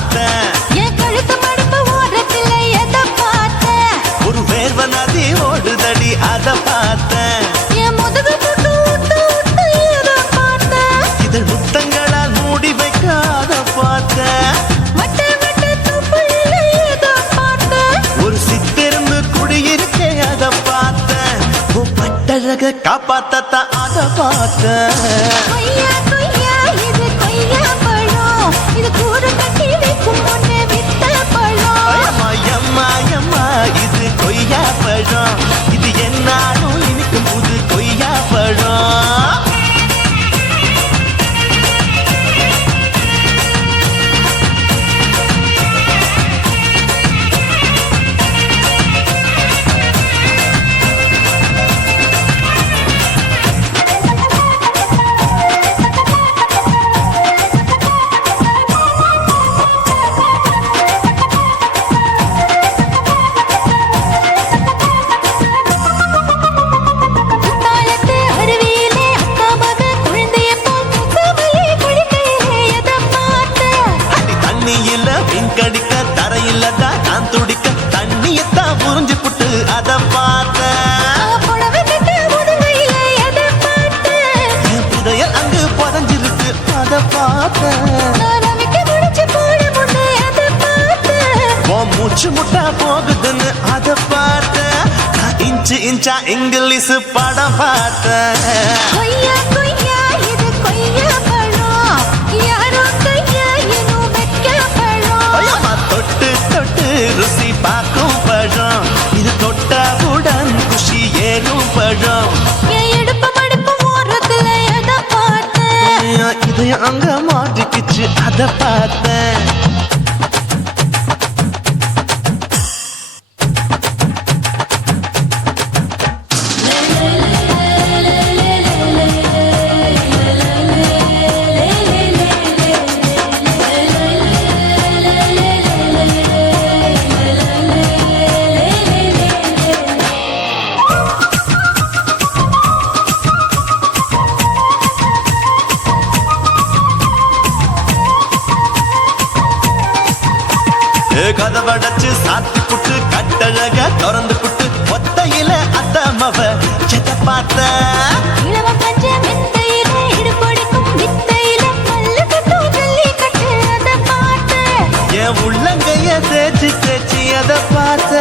பார்த்தேன். என் கழுத்து மடுப்பு ஓரத்தில் எதை பார்த்தேன்? ஒரு வேர்வ நதி ஓடுதடி அத பார்த்தேன். என் முதுகு புட்டு ஊத்து ஊத்து எதை பார்த்தேன்? இதழ் முத்தங்களால் மூடி வைக்க அத பார்த்தேன். வட்ட வட்ட தொப்புளில் எதை பார்த்தேன்? ஒரு சித்தெரும்பு குடியிருக்க அத பார்த்தேன். பட்டழக காப்பாத்தத்தான் அத பார்த்தேன். கொய்யா கொய்யா இது கொய்யா பழம், இது கூறு கட்டி வைக்கும் முன்னே வித்த பழம். எம்மா எம்மா இது கொய்யா பழம், இது என்னாலும் இனிக்கும் புது கொய்யா பழம். குத்தாலத்து அருவியிலே அக்கா மக குழந்தைய போல் முகமலே குளிக்கையிலே எதை பார்த்தேன்? அடி தண்ணியில விங்கடிக்க தரையில தான் நான் துடிக்க தண்ணியத்தான் புரிஞ்சு புட்டு அத பார்த்தேன். புடவை கட்ட முதுகையிலே எதை பார்த்தேன்? என் புதையல் அங்கு புதஞ்சிருக்கு அத பார்த்தேன். நான் அவிக்க முடிச்சு போட முன்னே எதை பார்த்தேன்? உன் மூச்சு முட்டா போகுதுன்னு அத பார்த்தேன். நான் இன்ச்சு இன்ச்சா இங்கிலீஷ் படம் பார்த்தேன். கொய்யா கொய்யா இது கொய்யா பழம், யாரோ கையா இன்னும் வைக்க பழம். ஐயம்மா, தொட்டு தொட்டு ருசி பார்க்கும் பழம், இது தொட்டவுடன் குஷி ஏறும் பழம். என் இடுப்பு மடுப்பு ஓரத்துல எதை பார்த்தேன்? இதயம் அங்க மாட்டிக்கிச்சு அத பார்த்தேன். கதவடைச்சு சாத்தி புட்டு கட்டழக திறந்து புட்டு ஒத்தையில அத்தமவ செத்த பார்த்த. இளவம் பஞ்ச மெத்தையில இடுப்பொடிக்கும் வித்தையில மல்லு கட்டும் ஜல்லி கட்டு அதை பார்த்தேன். என் உள்ளங்கைய தேய்ச்சி தேய்ச்சி அத பார்த்த.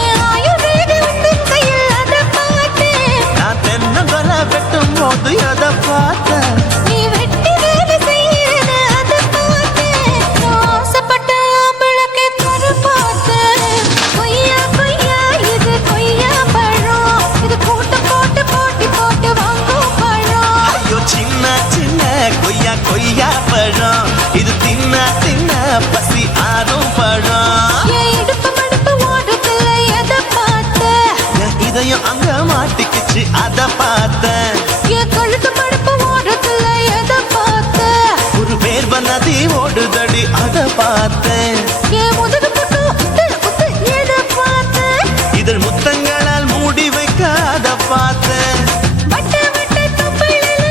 என் ஆயுர்வேத உந்தன் கையில் அதை பார்த்தேன். நான் தென்னங்கொலை வெட்டும் போது அத பார்த்த. நீ வெட்டி வேலை செய்யறது அதை பார்த்தேன். நான் ஆசைப்பட்ட ஆம்பளக்கு தர பார்த்தேன். கொய்யா கொய்யா இது கொய்யா பழம், இது கூட்டம் போட்டு போட்டி போட்டு வாங்கும் பழம். ஐயோ சின்ன சின்ன கொய்யா கொய்யா பழம், இது தின்ன தின்ன பசி ஆறும் பழம். என் இடுப்பு மடுப்பு ஓரத்துல எதை பார்த்தேன்? என் இதயம் அங்க மாட்டிக்கிச்சு அத பார்த்தேன். என் கழுத்து மடுப்பு ஓரத்துல எதை பார்த்தேன்? ஒரு வேர்வ நதி ஓடுதடி அத பார்த்தேன். என் முதுகு புட்டு உத்து உத்து எதை பார்த்தேன்? இதழ் முத்தங்களால் மூடி வைக்க அத பார்த்தேன். வட்ட வட்ட தொப்புளில்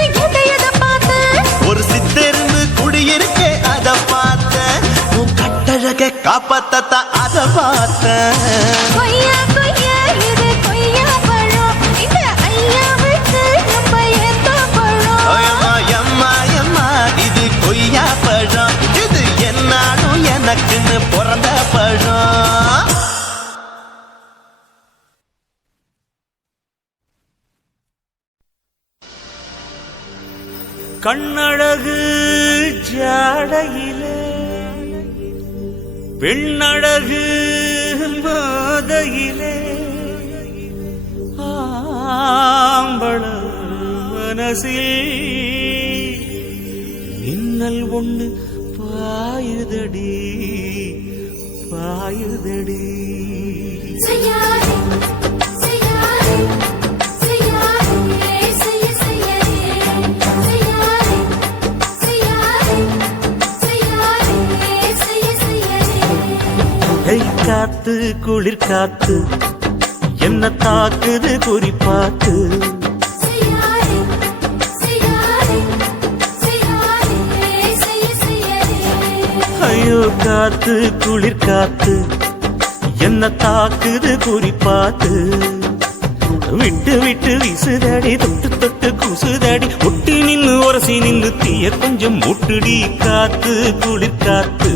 எதை பார்த்தேன்? ஒரு சித்தெரும்பு குடியிருக்க அத பார்த்தேன். உன் கட்டழக காப்பாத்தத்தான் அத பார்த்தேன். கொய்யா கொய்யா இது கொய்யா பழம், இந்த ஐயாவுக்கு நம்ம எந்த பழம்? எம்மா எம்மா எம்மா இது கொய்யா பழம், இது என்னாலும் எனக்குன்னு பிறந்த பழம். கண்ணழகு ஜாடையிலே பெண்ணழகு மாதையிலே ஆம்பள மனசில் மின்னல் ஒண்ணு பாயுதடி பாயுதடி. செய்யாதே செய்யாதே செய்யாதே செய்ய செய்யாதே செய்யாதே செய்யாதே செய்ய செய்யாதே. கை காத்து குளிர் காத்து என்ன தாக்குது குறிப்பாத்து. செய்யாதே செய்யாதே செய்யாதே செய்ய செய்யாதே. ஐயோ அனல் காத்து குளிர் காத்து என்ன தாக்குது குறிப்பாத்து விட்டு விட்டு வீசுதடி தொட்டு தொட்டு கூசுதடி ஒட்டி நின்னு உரசி நின்னு தீய கொஞ்சம் முட்டுடி காத்து குளிர் காத்து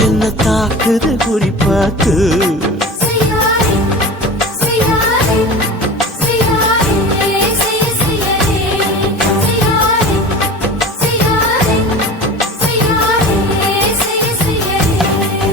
என்ன தாக்குது குறிப்பாத்து செய்யாரே செய்யாரே செய்யாரே செய்யாரே செய்யாரே செய்யாரே செய்யாரே செய்யாரே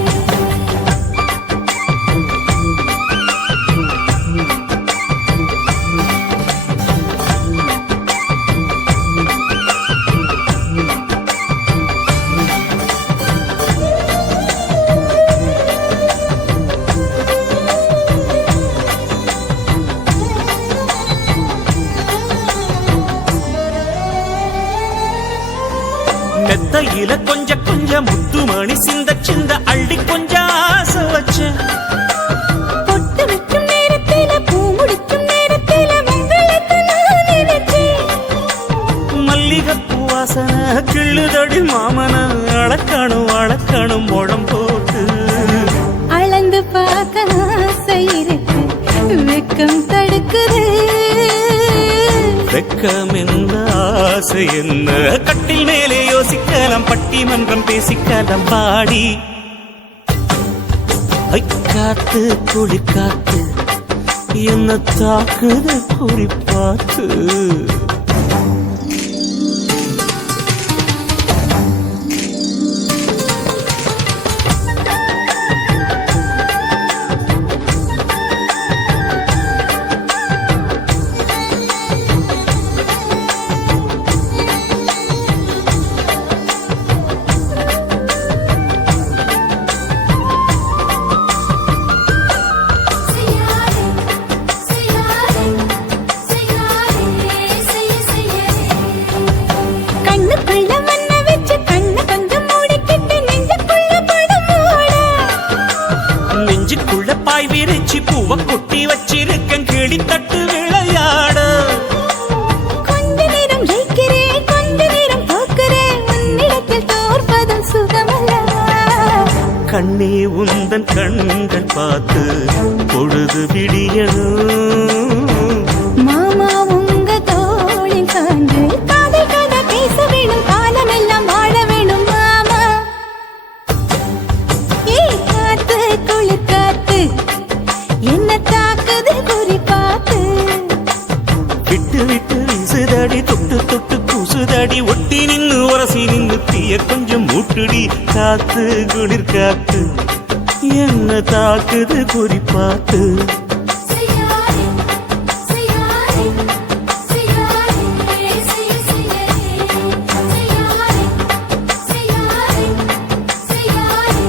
மெத்தையில கொஞ்சம் முத்துமணி சிந்த சிந்த அள்ளி கொஞ்சம் ஆசை வச்சேன் பொட்டு வைக்கும் நேரத்தில பூ முடிக்கும் நேரத்தில உங்களுக்கு நான் நினைச்சேன் மல்லிகைப்பூ வாசனை கிள்ளுதடி மாமன அளக்கணும் முழம் போட்டு அளந்து பார்க்க ஆசை இருக்கு வெக்கம் தடுக்குது வெக்கம் என்ன ஆசை என்ன கட்டில் மேலே யோசிக்கலாம் பட்டிமன்றம் பேசிக்கலாம் பாடி ஐ காத்து குளிர் காத்து என்ன தாக்குது குறிப்பாத்து செய்யாரே செய்யாரே செய்யாரே செய்யாரே கண்ணுக்குள்ள மண்ண வச்சு கண்ண கொஞ்சம் மூடிக்கிட்டு நெஞ்சுக்குள்ள படம் மூட நெஞ்சுக்குள்ள பாய் விரிச்சு பூவ கொட்டி வச்சிருக்கேன் கிளி தட்டு விளையாட கொஞ்ச நேரம் ஜெயிக்கிறேன் கொஞ்ச நேரம் தோக்கிறேன் உன்னிடத்தில் தோற்பதும் சுகமல்லவா கண்ணே உந்தன் கண்கள் பார்த்து பொழுது விடியணும் மாமா உங்க தோளில் சார்ந்து காதல் கதை பேச வேணும் காலமெல்லாம் வாழ வேணும் மாமா ஏய் காத்து குளிர் காத்து என்ன தாக்குது குறி பார்த்து விட்டு விட்டு வீசுதடி தொட்டு தொட்டு கூசுதடி ஒட்டி நின்னு உரசி நின்னு தீய கொஞ்சம் மூட்டுடி காத்து குளிர் காத்து என்ன தாக்குது குறிப்பாத்து செய்யாரே செய்யாரே செய்யாரே செய்யாரே செய்யாரே செய்யாரே செய்யாரே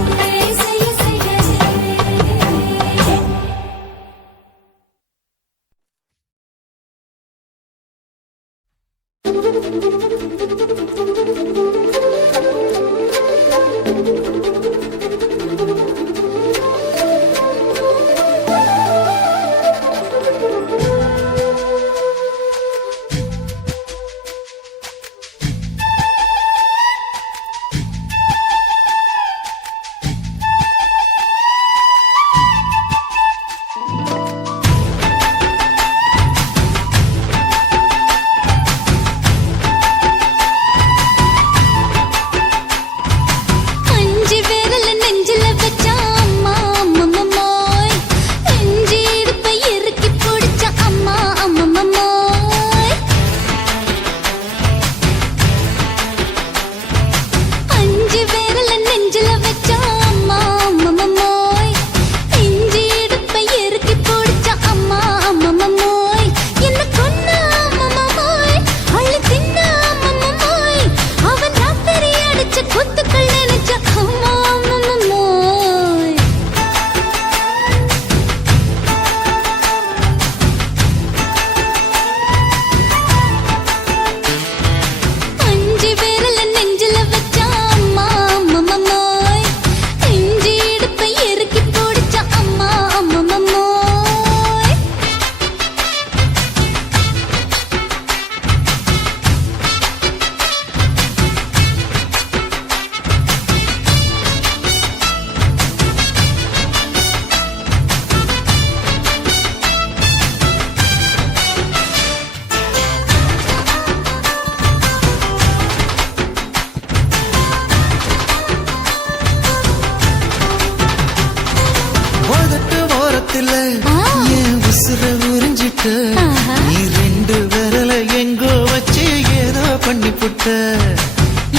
ஆஹா. நீ ரெண்டு விரல எங்கோ வச்சு ஏதோ பண்ணி புட்ட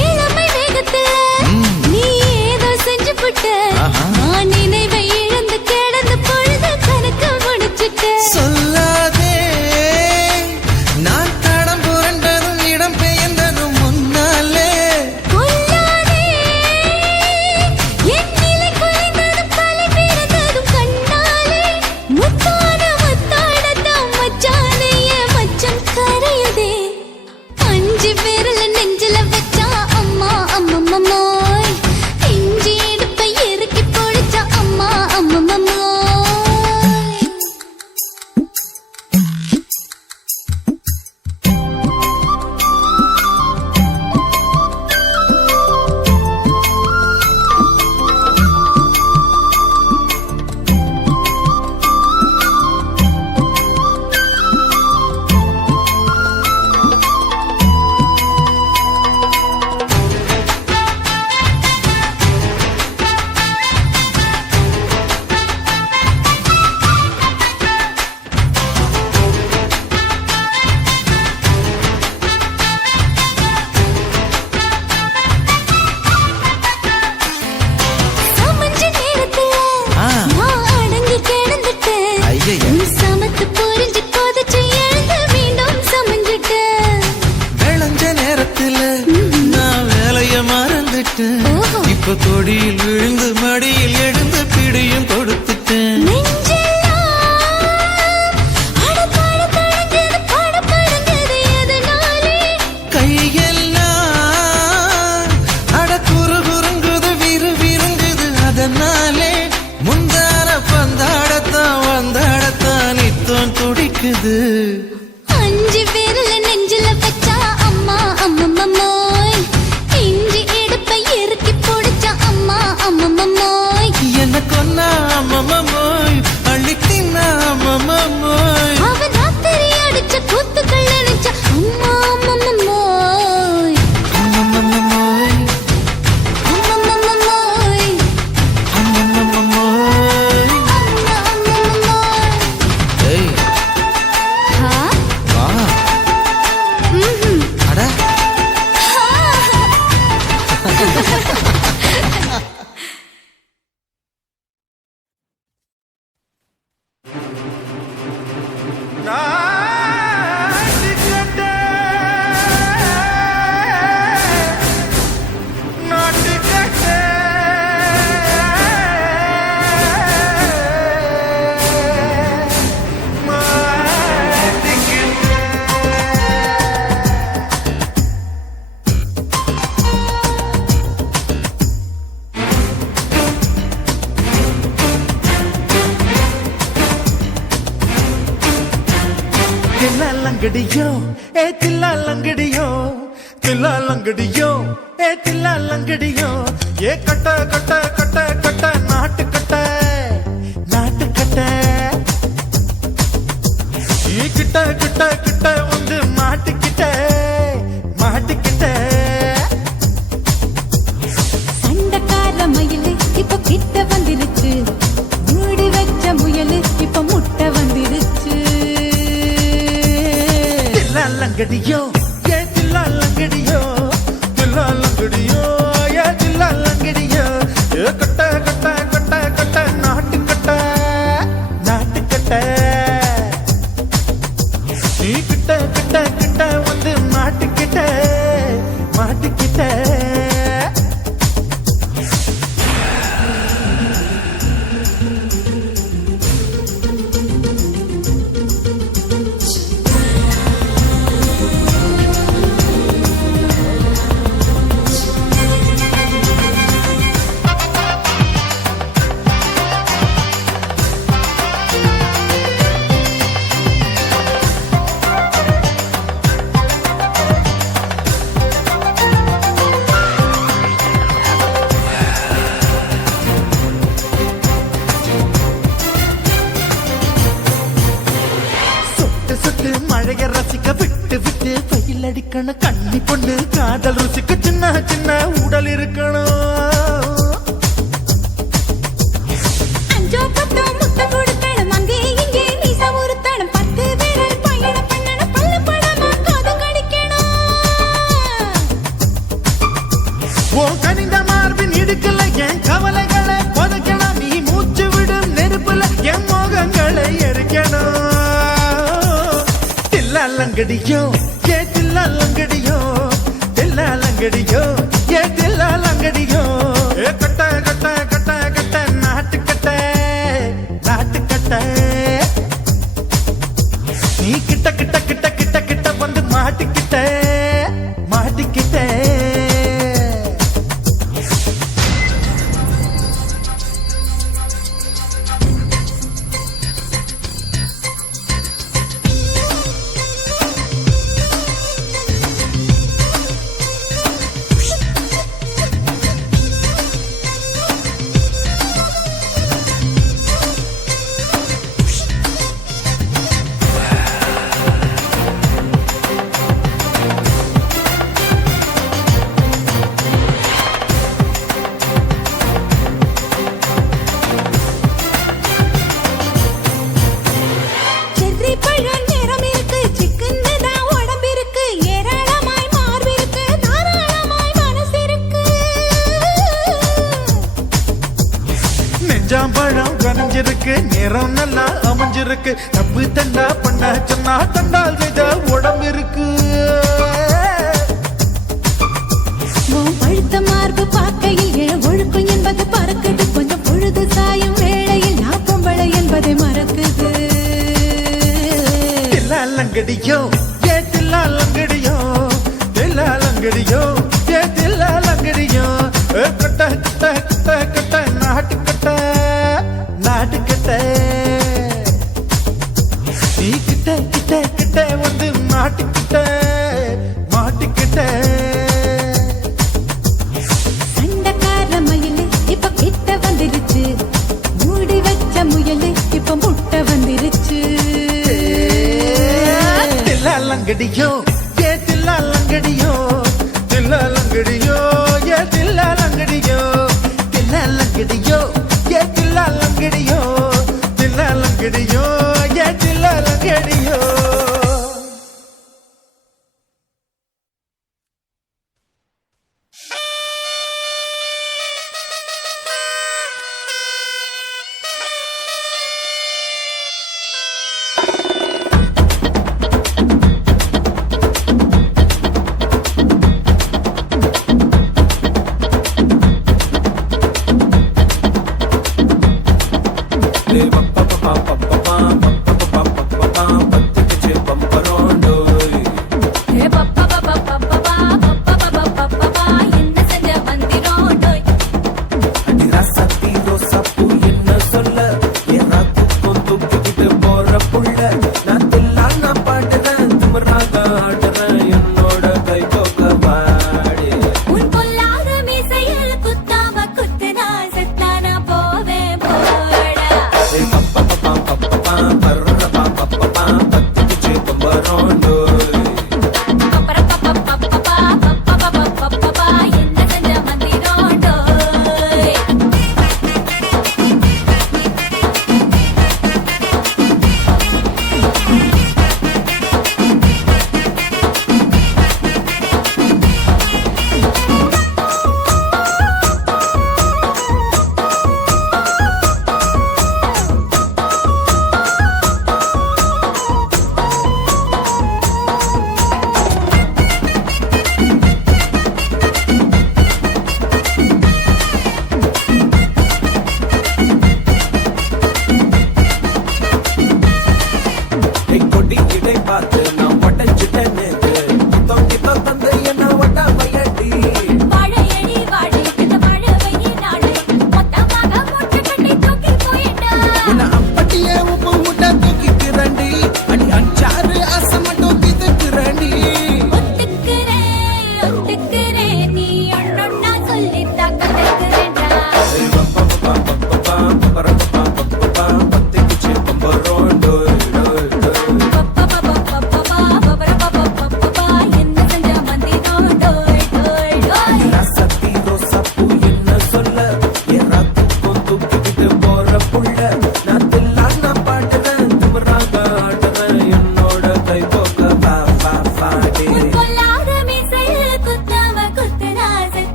இளமை வேகத்துல நீ ஏதோ செஞ்சு புட்ட. ஆஹா. நான் நினைவை இழந்து கிடந்து பொழுது கணக்கு முடிச்சிட்ட. சொல்லாதே நான் தடம் புரண்டதும் இடம் பெயர்ந்ததும் முன்னாலே கொல்லாதே என் நிலை குலைந்ததும் தலை பிறந்ததும் கண்ணாலே. முத்தான முத்தாடத்தான் மச்சானே என் மச்சம் கரையுதே. அஞ்சு விரல நெஞ்சில வச்சா அம்மா அம்மம்மோய். இஞ்சி இடுப்பை இறுக்கி பொடிச்சா அம்மா அம்மம்மோய். சமஞ்ச நேரத்துல ஆ. நான் அடங்கி கிடந்துட்டேன். ஐயைய. நீ சமத்து புரிஞ்சு கொதிச்சு எழுந்து மீண்டும் சமஞ்சிட்டேன். விளைஞ்ச நேரத்துல நான் வேலைய மறந்துட்டேன் ஓஹோ. இப்ப கொடியில் விழுந்து மடியில் எழுந்து பிடியும் கொடுத்துட்டேன் நெஞ்செல்லாம் அடபடபடங்குது, படபடங்குது எதனாலே? கையெல்லாம் அட குறுகுறுங்குது விறுவிறுங்குது அதனாலே முந்தான பந்தாடத்தான் வந்தாடத்தான் நித்தம் துடிக்குது அஞ்சு விரல நெஞ்சில வச்சா அம்மா அம்மம்மோய். இஞ்சி இடுப்பை இறுக்கி பொடிச்சா அம்மா அம்மம்மோய். என்ன கொன்னா அம்மம்மோய் அள்ளி தின்னா அம்மம்மோய் அவன் ராத்திரி அடிச்ச கூத்துக்கள் நினைச்ச அம்மா அம்மம்மோய். அம்மம்மோய் அம்மம்மோய். அம்மம்மோய் அம்மா அம்மம்மோய். ஏய் ஹா? வா ம்ஹும். அட தில்லாலங்கடியோ ஏ தில்லாலங்கடியோ தில்லாலங்கடியோ ஏ தில்லாலங்கடியோ ஏ கட்ட கட்ட கட்ட கட்ட நாட்டு கட்ட நாட்டு கட்ட நீ கிட்ட கிட்ட கிட்ட வந்து மாட்டிக்கிட்ட மாட்டிக்கிட்ட சண்டைக்கார மயிலு இப்ப கிட்ட வந்துருச்சு. மூடி வச்ச முயலு இப்ப முட்டை வந்துருச்சு. தில்லாலங்கடியோ ஏ தில்லாலங்கடியோ தில்லாலங்கடியோ ஏ தில்லாலங்கடியோ ஏ கட்ட கட்ட கட்ட கட்ட நாட்டு கட்ட நாட்டு கட்ட நீ கிட்ட கிட்ட கிட்ட வந்து மாட்டிக்கிட்ட மாட்டிக்கிட்ட மழைய ரசிக்க விட்டு விட்டு வெயில் அடிக்கணும் கண்ணி பொண்ணு காதல் ருசிக்க சின்ன சின்ன உடல் இருக்கணும் அஞ்சோ பத்தோ முட்டை கொடுக்கணும் அங்கே இங்கே நீசா ஒரு தடம் 10 விரல் தில்லாலங்கடியோ ஏ தில்லாலங்கடியோ தில்லாலங்கடியோ ஏ தில்லாலங்கடியோ ஏ கட்ட கட்ட கட்ட கட்ட நாட்டுக்கட்ட நாட்டுக்கட்ட நீ கிட்ட கிட்ட கிட்ட கிட்ட கிட்ட வந்து மாட்டிக்கிட்ட மாட்டிக்கிட்ட செர்ரி பழம் நிறம் இருக்கு சிக்கன்னு தான் உடம்பிருக்கு ஏராளமாய் மார்பிருக்கு தாராளமாய் மனசிருக்கு நெஞ்சாம்பழம் கனிஞ்சிருக்கு நிறம் நல்லா அமைஞ்சிருக்கு தப்பு தண்டா பண்ண சொன்னா தண்டால் செய்த உடம்பு இருக்கு உன் பழுத்த மார்பு பார்க்கையில் என் ஒழுக்கம் என்பது பறக்குது கொஞ்சம் பொழுது சாயும் வேளையில் நான் பொம்பளை என்பதை மறக்குது தில்லாலங்கடியோ ஏ தில்லாலங்கடியோ தில்லாலங்கடியோ ஏ தில்லாலங்கடியோ ஏ கட்ட கட்ட கட்ட கட்ட நாட்டுக்கட்ட நாட்டுக்கட்ட நீ கிட்ட கிட்ட கிட்ட வந்து மாட்டிக்கிட்ட மாட்டிக்கிட்ட சண்டைக்கார மயிலு இப்ப கிட்ட வந்துருச்சு மூடி வச்ச முயலு இப்ப முட்டை வந்துருச்சு தில்லாலங்கடியோ ஏ தில்லாலங்கடியோ தில்லாலங்கடியோ ஏ தில்லாலங்கடியோ தில்லாலங்கடியோ ஏ தில்லாலங்கடியோ தில்லாலங்கடியோ ஏ தில்லாலங்கடியோ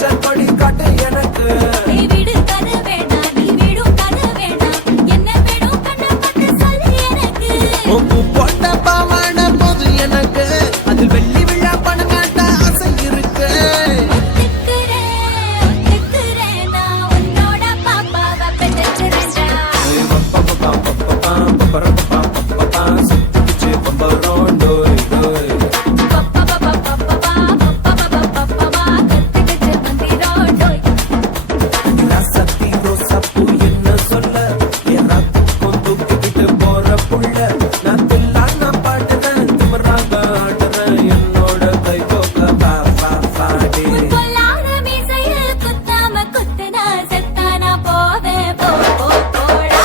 மஞ்சள் கொடி காட்டு எனக்கு நீ விடு கதை வேண்டாம் நீ விடும் கதை வேண்டாம் என்ன வேணும் கண்ணை பட்டு சொல்லு எனக்கு உப்பு போட்ட பாவாட போது எனக்கு அதில் வெள்ளி விழா பணங்காட்ட ஆசை இருக்கு ஒத்துக்கிறேன் நான் உன்னோட பாப்பாவை பெற்றேன்டா சுத்திச்சு பம்பரோம் டோய் டோய் சத்தி ரோசப்பு என்ன சொல்ல எல்லாத்துக்கும் தூக்கிட்டு போற புள்ள நான் தில்லான பாடுறேன் திமராக ஆடுறேன் என்னோட கை போக்க பாடி பொல்லாத மீசையில் குத்தாம குத்துனா செத்தானா போவேன் போடா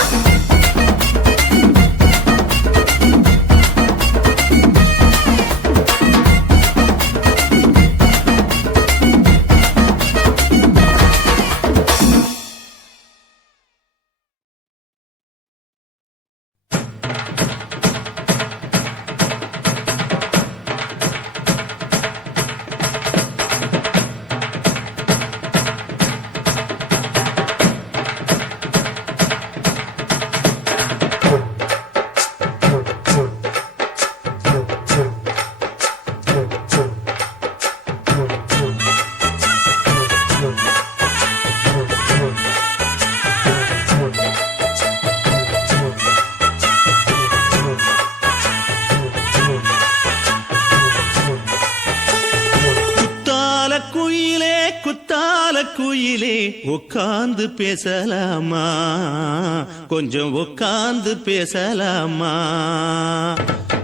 குத்தால குயிலே உட்கார்ந்து பேசலாமா கொஞ்சம் உட்கார்ந்து பேசலாமா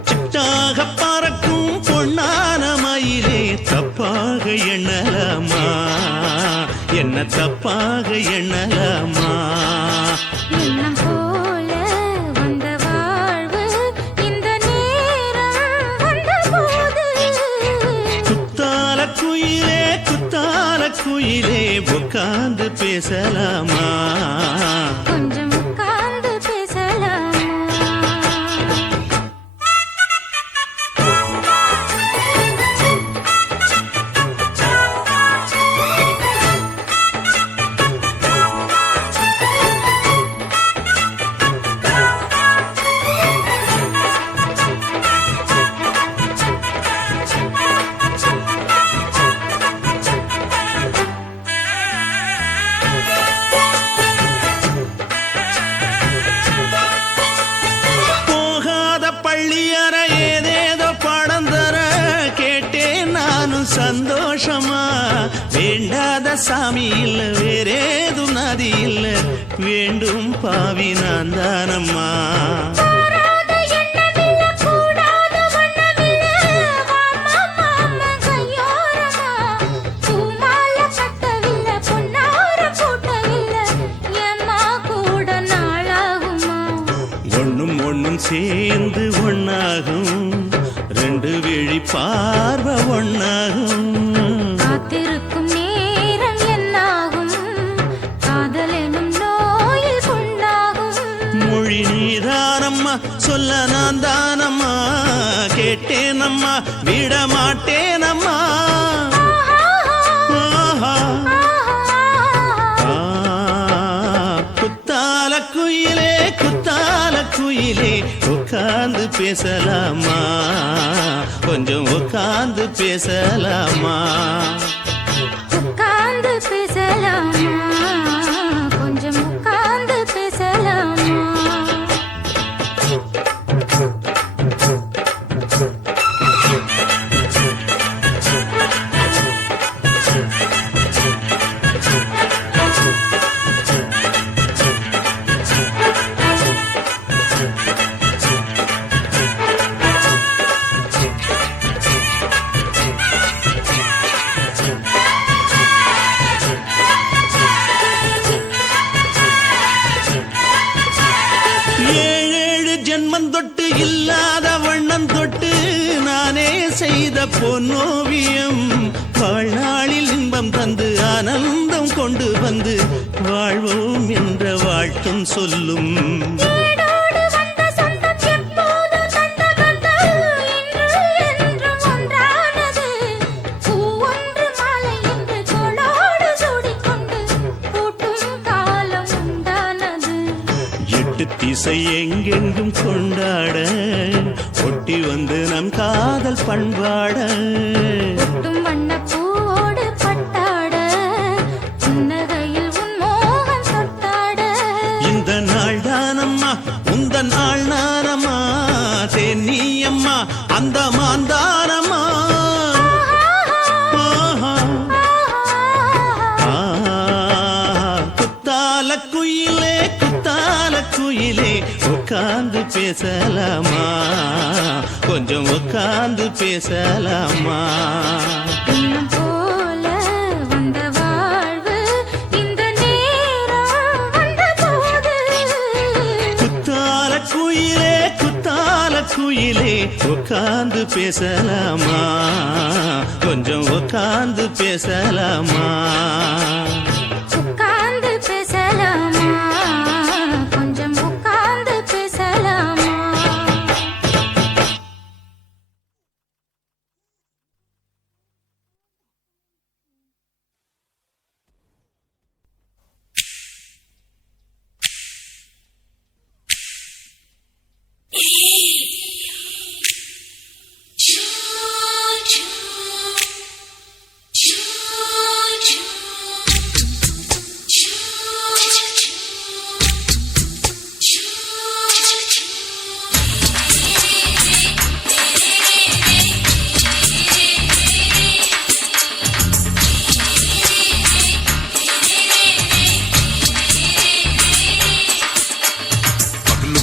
சிட்டாக பறக்கும் பொன்னான மயிலே தப்பாக எண்ணலாமா என்ன தப்பாக எண்ணலாமா எண்ணம் போல வந்த வாழ்வு இந்த நேரம் வந்தபோது குத்தால குயிலே உட்கார்ந்து பேசலாமா கொஞ்சம் உட்கார்ந்து பேசலாமா போகாத பள்ளியற ஏதேதோ பாடம் தர கேட்டேன் நானும் சந்தோஷமா வேண்டாத சாமி இல்ல வேறேதும் நதி இல்ல வேண்டும் பாவி நான் தானம்மா கூடாத எண்ணமில்ல கூடாத வண்ணமில்ல மாமா மாமா கையோரமா பூமால கட்டவில்லை பொன்னார கூட்டவில்லை ஏம்மா கூட நாளாகுமா ஒண்ணும் சேர்ந்து ஒண்ணாகும் ரெண்டு விழி பார்வை ஒண்ணாகும் காத்திருக்கும் நேரம் என்னாகும் காதல் எனும் நோயில் கொண்டாகும் மொழி நீதானம்மா சொல்ல நான் தானம்மா கேட்டேனம்மா விட மாட்டேனம்மா ஆஹா. குத்தால குயிலே உட்கார்ந்து பேசலாமா கொஞ்சம் உட்கார்ந்து பேசலாமா உட்கார்ந்து பேசலாமா கொஞ்சம் உட்கார்ந்து பேசலாமா ஏழேழு ஜென்மம் தொட்டு இல்லாத வண்ணம் தொட்டு நானே செய்த பொன்னோவியம் வாழ்நாளில் இன்பம் தந்து ஆனந்தம் கொண்டு வந்து வாழ்வோம் என்ற வாழ்த்தும் சொல்லும் ஏடோடு வந்த சொந்தம் எப்போது தந்த பந்தம் இன்று என்றும் ஒன்றானது பூ ஒன்று மாலை என்று தோளோடு எங்கெங்கும் கொண்டாட ஒட்டி வந்து நம் காதல் பண்பாட ஒட்டும் வண்ண பூவோடு பட்டாட புன்னகையில் உன் மோகம் தொட்டாட இந்த நாள் தானம்மா உந்த நாள் நானம்மா தேனி அம்மா அந்த மாந்தானம்மா குத்தால குயிலே குத்தால குயிலே உட்கார்ந்து பேசலாமா கொஞ்சம் உட்கார்ந்து பேசலாமா இன்னும் போல வந்த வாழ்வு இந்த நேரம் வந்தபோது குத்தால குயிலே குத்தால குயிலே உட்கார்ந்து பேசலாமா கொஞ்சம் உட்கார்ந்து பேசலாமா உட்கார்ந்து பேசலாமா கொஞ்சம் உட்கார்ந்து பேசலாமா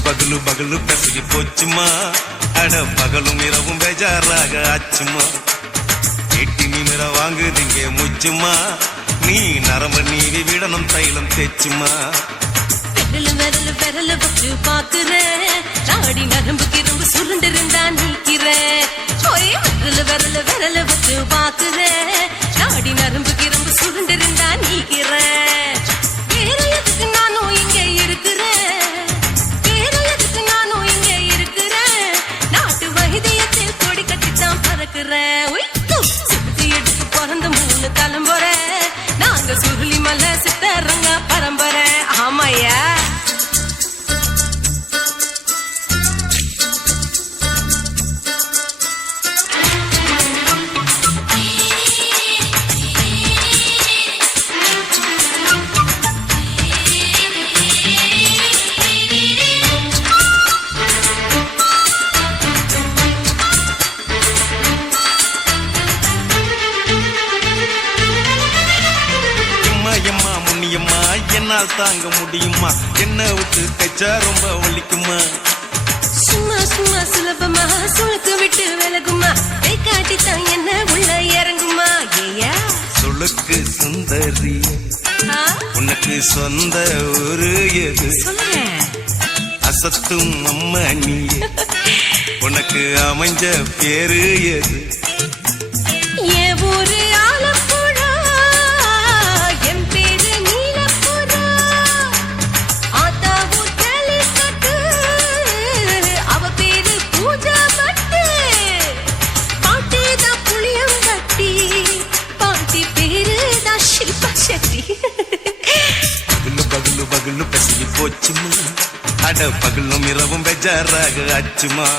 பகலு பகலு கசகி போச்சுமா அட பகலும் இரவும் பேஜாராக ஆச்சுமா எட்டி நிமிர வாங்குதிங்க முச்சுமா நீ நரம்ப நீவி விடணும் தைலம் தேச்சுமா விரல விரல வச்சு பாக்குறேன் நாடி நரம்பு கிரம்பு சுருண்டு இருந்தா நீக்கிறேன் விரல வச்சு பாக்குறேன் நாடி நரம்பு கிரம்பு சுருண்டு இருந்தா நீக்கிறேன் வேற எதுக்கு நானும் இங்க இருக்கிறேன் நாட்டு வைத்தியத்தில் கொடி கட்டித்தான் பறக்குறேன் சுத்தி எடுத்து பிறந்த 3 தலைமுறை நாங்க சுருளி மலை சித்தரங்க பரம்பரை ஆமையா என்னால் தாங்க முடியுமா என்ன விட்டு தைச்சா ரொம்ப வலிக்குமா சும்மா சும்மா சுலபமா சுழுக்கு விட்டு விலகுமா கை காட்டித்தான் என்ன உள்ள இறங்குமா ஏயா சுளுக்கு சுந்தரி உனக்கு சொந்த ஊரு எது சொல்லுங்க அசத்தும் அம்மா நீ உனக்கு அமைஞ்ச பேரு எது என் ஊரு ஆலப்புழா என் பேரு நீலப்புறா ஆத்தாவு தலிக்கட்டு அவ பேரு பூஜா பட்டு பாட்டி தான் புளியம் கட்டி பாட்டி பேரு தான் ஷில்பா செட்டி பகலு பகலு பகலு பசி போச்சுமா அட பகலும் இரவும் பெஜாராக ஆச்சுமா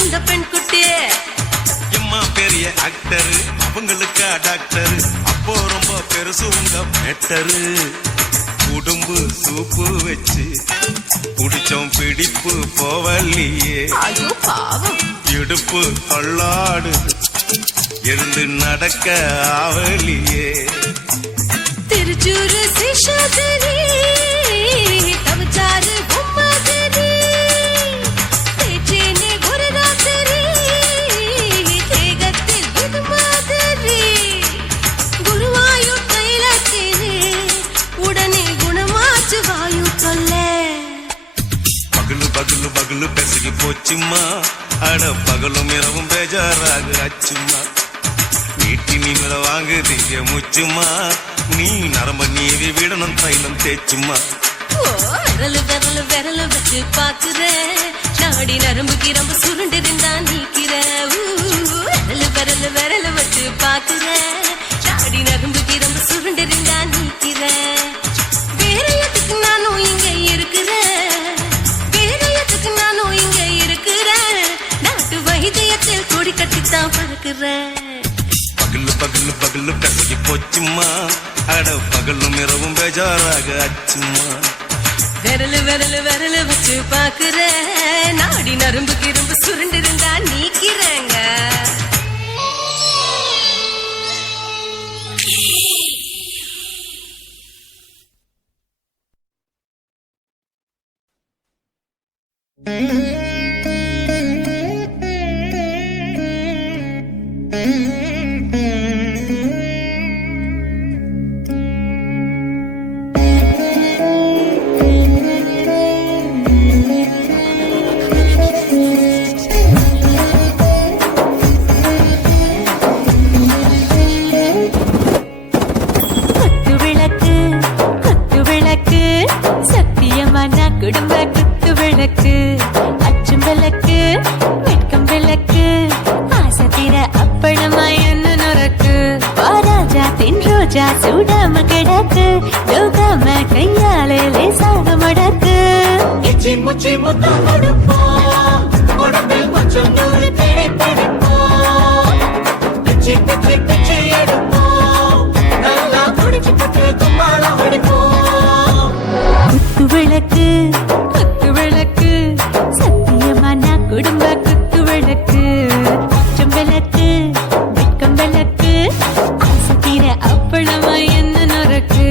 இந்த பெண் குட்டி எம்மா பெரிய ஆக்டர் அவங்களுக்கா டாக்டர் அப்போ ரொம்ப பெருசு உங்க மேட்டரு உடம்பு சூப்பு வச்சு குடிச்சோம் பிடிப்பு போவல்லையே ஐயோ பாவம் இடுப்பு கொள்ளாடு எழுந்து நடக்க ஆவலியே திருச்சூரு சிஷாதிரி தவச்சாரு பொம்மாதிரி தேச்சேனே ஒரு ராத்திரி தேகத்தில் இது மாதிரி குருவா போச்சுமா அட பகலும் இரவும் பேஜாராக அச்சுமா வீட்டி நீங்கள வாங்குதீங்க முச்சுமா நீ நரம்ப நீவி விடணும் தைலம் தேச்சுமா ஓ, விரலு விரலு விரலு வச்சு பாக்குறேன் நாடி நரம்பு கிரம்பு சுருண்டிருந்தா நீக்கிறேன் விரலு விரலு விரலு வச்சு பாக்குறேன் நாடி நரம்பு கிரம்பு சுருண்டிருந்தா நீக்கிறேன் வேற எதுக்கு நானும் இங்க இருக்கிறேன் வேற எதுக்கு நானும் இங்க இருக்கிறேன் நாட்டு வைத்தியத்தில் கொடி கட்டித்தான் பறக்கிறேன் பகலு பகலு பகலு கசக்கி போச்சுமா அட பகலும் இரவும் பேஜாராக அச்சுமா விரலு விரலு விரலு வச்சு பாக்குறேன் நாடி நரம்பு கிரும்பு சுருண்டிருந்தா நீக்கிறேங்க குடும்ப குத்து விளக்கு அச்சும் விளக்கு வெட்கம் விளக்கு ஆசத்திர அப்பளமாயன்னு நுறக்கு வாராஜா தென் ரோஜா சூடாம கிடக்கு யோகாம கையாலே லேசாக மடக்கு இச்சி முச்சி முத்தம் கொடுப்போம் உடம்பில் கொஞ்சம் நூறு தேடி பிடிப்போம் பிச்சி பிச்சி பிச்சி எடுப்போம் நல்லா குடிச்சு பட்டு தும்பாலம் அடிப்போம் குத்து விளக்கு குத்து விளக்கு சத்தியமான குடும்ப குத்து விளக்கு அச்சம் விளக்கு வெட்கம் விளக்கு ஆசத்திர அப்பளமா என்ன நுறக்கு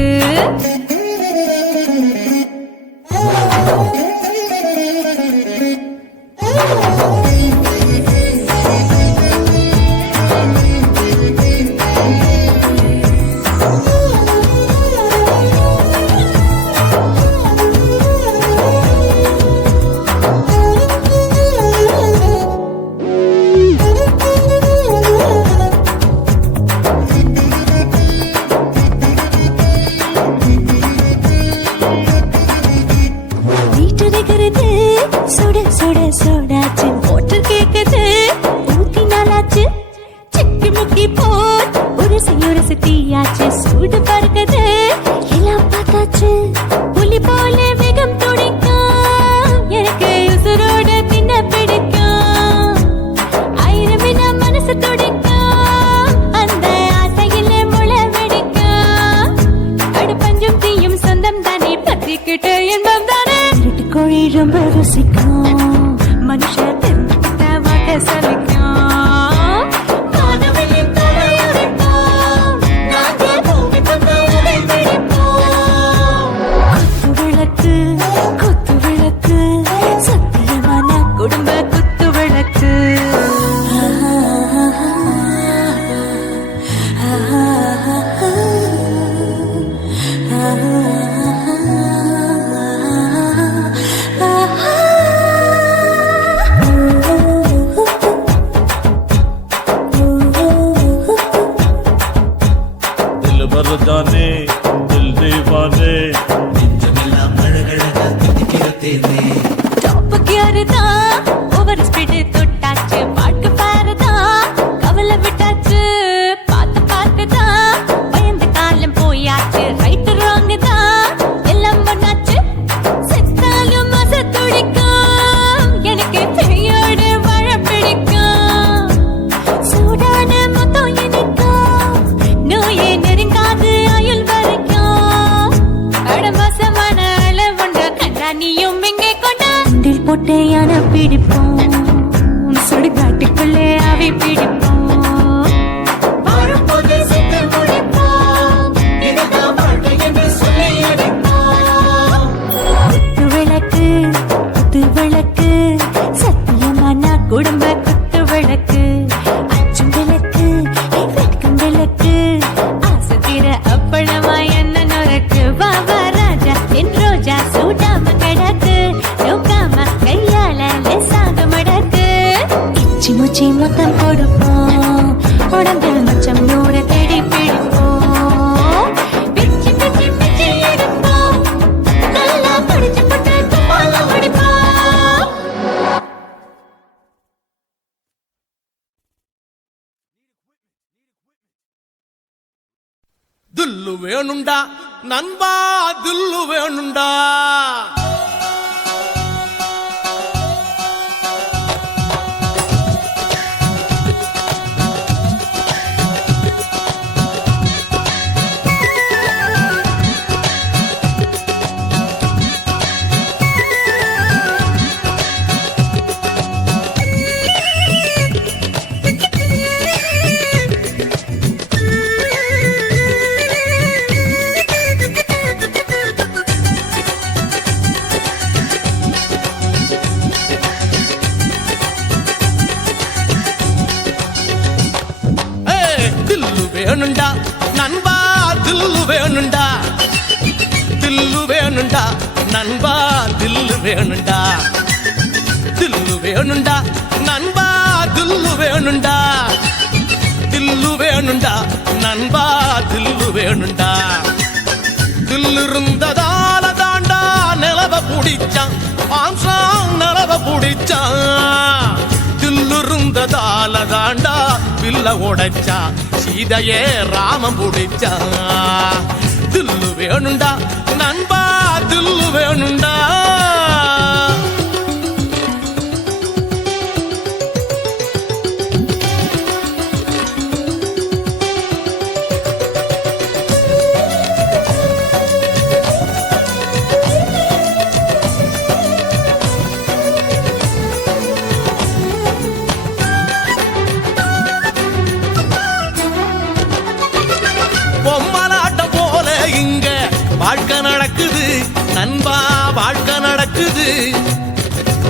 சுட சுட சோடாச்சு மோட்டர் கேக்குது ஊத்தி நாளாச்சு சிக்கி முக்கி போல் உரசி தீயாச்சு சூடு பறக்குது எல்லாம் பார்த்தாச்சு புலி போல வேகம் துடிக்கும் எனக்கு உசுரோட தின்ன பிடிக்கும் ஆயிரம் வினா மனசு துடிக்கும் அந்த ஆசையில முளை வெடிக்கும் அடு பஞ்சும் தீயும் சொந்தம் தானே பத்திக்கிட்டு என்பம் தானே கோழி ரொம்ப ருசிக்கும் மனுஷ தெரிஞ்சுக்கிட்ட வாட்ட சலிக்கும் மானவனின் தலையுரைப்போம் நாங்கள் பூமி பந்த உடை பிடிப்போம் குத்து விளக்கு சத்தியமான குடும்ப குத்து விளக்கு जाने दिल दीवाने நெஞ்சமெல்லாம் அழகழகா துடிக்கிறதேனே டாப் கியர்தா ஓவர் ஸ்பீட் தொட்டாச்சு பாட்டு பாருதா கவலை விட்டாச்சு பார்த்து பார்த்துதா பயந்து காலம் போயாச்சு ரைட் ராங் தான் எல்லாம் பண்ணாச்சு செத்தாலும் மச துடிக்கும் எனக்கு பெரியோட வாழ பிடிக்கும் சூடான மொத்தம் எனக்கும் நோயே நெருங்காது ஆயுள் வரைக்கும் கடமசமான அளவுண்ட கண்டானியும் இங்கே கொண்டில் பொட்டையான பிடிப்போம் சுடுகாட்டுக்குள்ளே அவை பிடிப்போம் வாழும்போது செத்து முடிப்போம் இதுதான் வாழ்க்கை என்று சொல்லி அடிப்போம் குத்து விளக்கு சத்தியமான குடும்ப குத்து விளக்கு அச்சும் விளக்கு வெட்கம் விளக்கு ஆசத்திர அப்பளமா என்ன நுறக்கு வாவா ராஜா என் ரோஜா சூடாம கிடக்கு யோகாம கையால லேசாக கொஞ்சி முத்தம் கொடுப்போம் உடம்பில் மச்சம் நூற தேடி பிடிப்போம் பிச்சி பிச்சி பிச்சி எடுப்போம் நல்லா படிச்சு பட்டு துப்பால முடிப்போம் தில்லு வேணுண்டா நண்பா தில்லு வேணுண்டா வேணுண்டா நண்பா தில்லு வேணுண்டா தில்லு வேணுண்டா நண்பா தில்லு வேணுண்டா தில்லு வேணுண்டா நண்பா தில்லு வேணுண்டா தில்லு வேணுண்டா நண்பா தில்லு வேணுண்டா தில்லு இருந்ததால தாண்டா நிலவ புடிச்சான் ஆம்சாங் நிலவ புடிச்சான் தில்லு இருந்ததால தாண்டா வில்ல உடைச்சா சீதையே ராமம் புடிச்சா தில்லு வேணுண்டா நண்பா தில்லு வேணுண்டா பொம்மலாட்டம் போல இங்க வாழ்க்கை நடக்குது நண்பா வாழ்க்கை நடக்குது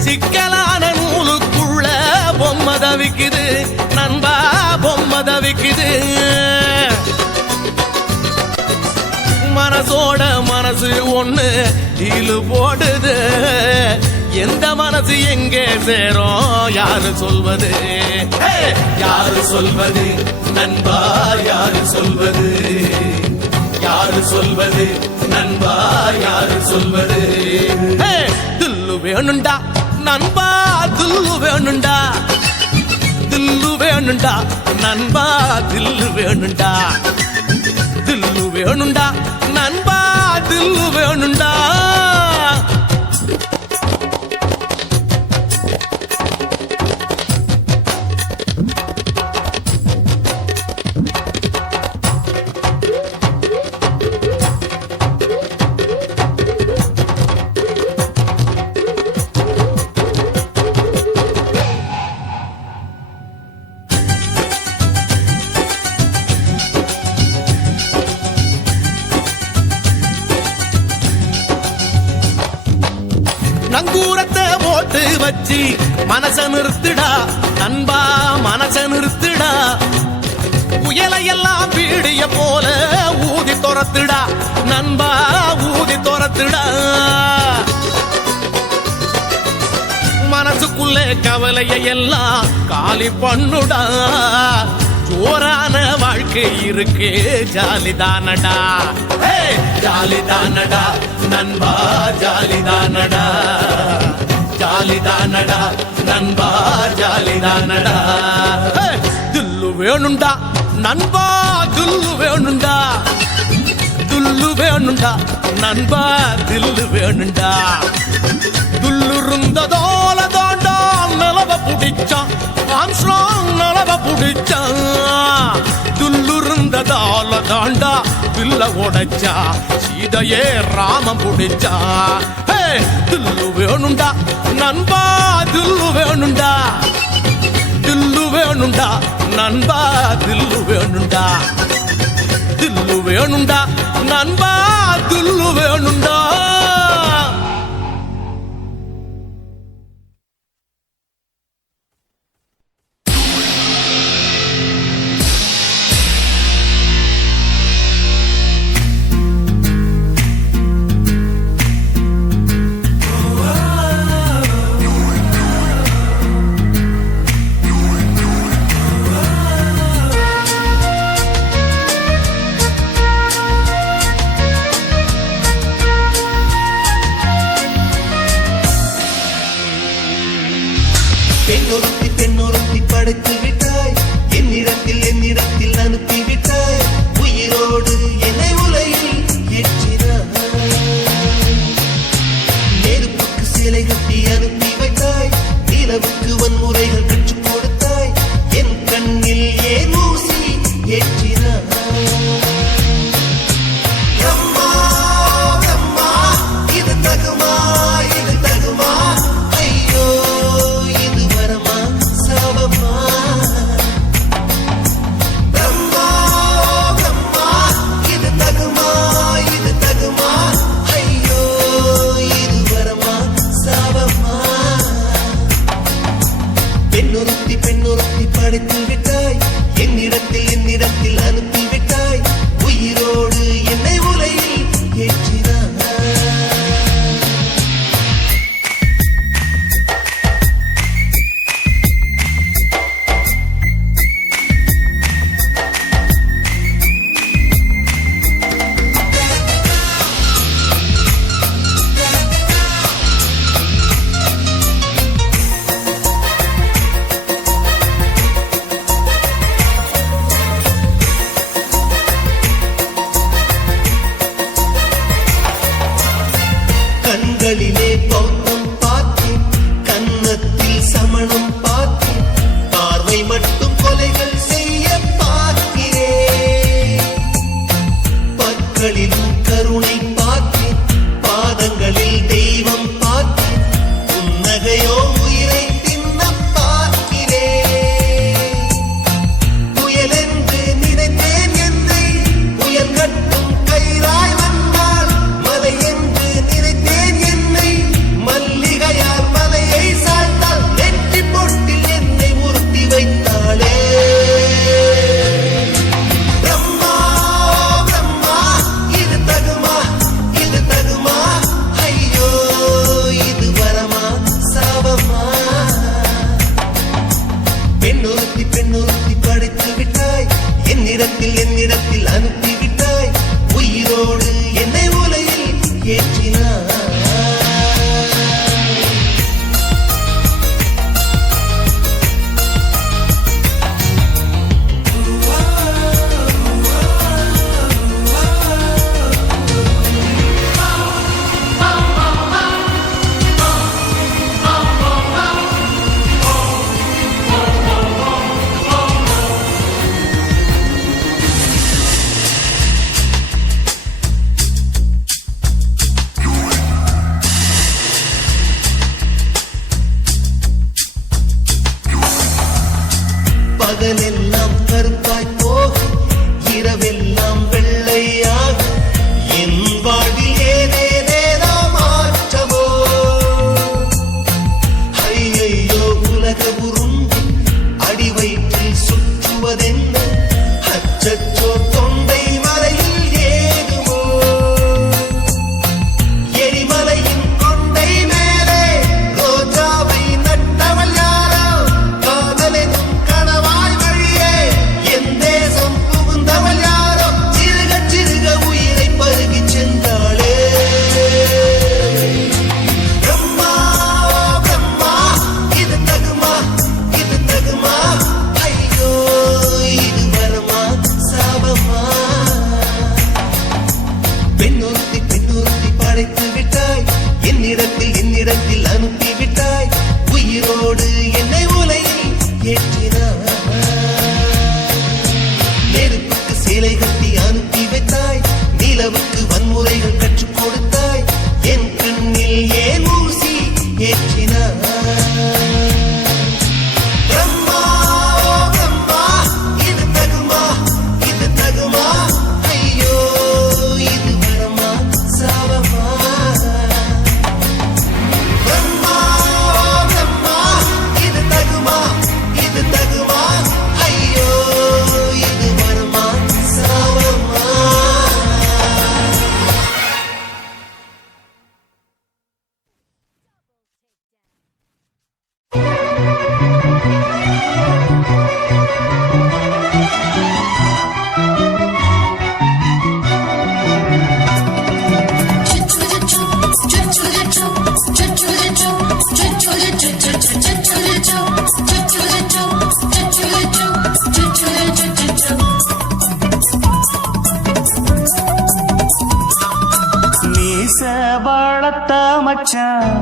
சிக்கலான நூலுக்குள்ள பொம்மை தவிக்குது நண்பா பொம்மை தவிக்குது மனசோட மனசு ஒண்ணு டீலு போடுது எந்த மனசு எங்கே சேரும் யாரு சொல்வது யாரு சொல்வது நண்பா யாரு சொல்வது யாரு சொல்வது நண்பா யாரு சொல்வது தில்லு வேணுண்டா நண்பா தில்லு வேணுண்டா தில்லு வேணுண்டா நண்பா தில்லு வேணுண்டா தில்லு வேணுண்டா நண்பா தில்லு வேணுண்டா நங்கூரத்தை போட்டு வச்சு மனச நிறுத்துடா நண்பா மனச நிறுத்துடா புயலையெல்லாம் பீடிய போல ஊதி துரத்துடா நண்பா ஊதி துரத்துடா மனசுக்குள்ளே கவலையை எல்லாம் காலி பண்ணுடா ஜோரான வாழ்க்கை இருக்கு ஜாலிதானடா ஜாலிதானடா நண்பா ஜாலிதானடா ஜாலிதானடா நண்பா ஜாலிதானடா தில்லு வேணுண்டா நண்பா தில்லு வேணுண்டா தில்லு வேணுண்டா நண்பா தில்லு வேணுண்டா தில்லு இருந்ததோல தாண்டா நிலவ புடிச்சான் ஆம்ஸ்ட்ராங் நிலவ புடிச்சான் தில்லு இருந்ததால தாண்டா வில்ல உடைச்சா சீதையே ராமம் புடிச்சா தில்லு வேணுண்டா நண்பா தில்லு வேணுண்டா தில்லு வேணுண்டா நண்பா தில்லு வேணுண்டா தில்லு வேணுண்டா நண்பா தில்லு வேணுண்டா பூக்களிலும் கருணை பார்த்தேன், பாதங்களில் தெய்வம் பார்த்தேன், புன்னகையோ உயிரை தின்ன பார்க்கிறேன். புயல் என்று நினைத்தேன் என்னை புயல் கட்டும் கயிறாய் வந்தாள், மலை என்று நினைத்தேன் என்னை மல்லிகையால் மலையை சாய்த்தாள், நெற்றி பொட்டில் என்னை உறுத்தி வைத்தாளே. பிரம்மா பிரம்மா இது தகுமா, இது தகுமா, ஐயோ இது வரமா சாபமா. பெண்ணொருத்தி பெண்ணொருத்தி படைத்து விட்டாய், என்னிடத்தில் அனுப்பி விட்டாய், உயிரோடு என்னை உலையில் ஏற்றினாய். பகலெல்லாம் கருப்பாய் போகும், இரவெல்லாம் வெள்ளையாகும், என் வாழ்வில் ஏதேதேதோ மாற்றமோ. ஐயையோ உலக உருண்டு அடி வயிற்றில் சுற்றுவதென்ன, அச்சச்சோ தொண்டை மலையில் ஏதுமோ. எரிமலையின் கொண்டை மேலே ரோஜாவை நட்டவள் யாரோ, காதலெனும் கணவாய் வழியே என் தேசம் புகுந்தவள் யாரோ, சிறுக சிறுக உயிரை பருகிச் சென்றாளே. பிரம்மா பிரம்மா இது தகுமா, இது தகுமா, ஐயோ இது வரமா சாபமா. பெண்ணொருத்தி பெண்ணொருத்தி படைத்து விட்டாய், என்னிடத்தில் அனுப்பி விட்டாய், உயிரோடு என்னை உலையில் ஏற்றினாய். நெருப்புக்கு சேலை கட்டி அனுப்பி வைத்தாய், நிலவுக்கு வன்முறைகள் கற்றுக் கொடுத்தாய், என் கண்ணில் ஏன் ஊசி ஏற்றினாய். பிரம்மா பிரம்மா இது தகுமா, இது தகுமா, ஐயோ இது வரமா சாபமா. பிரம்மா பிரம்மா இது தகுமா, இது தகுமா, ஐயோ இது வரமா சாபமா. மீச வளர்த்த மச்சான்,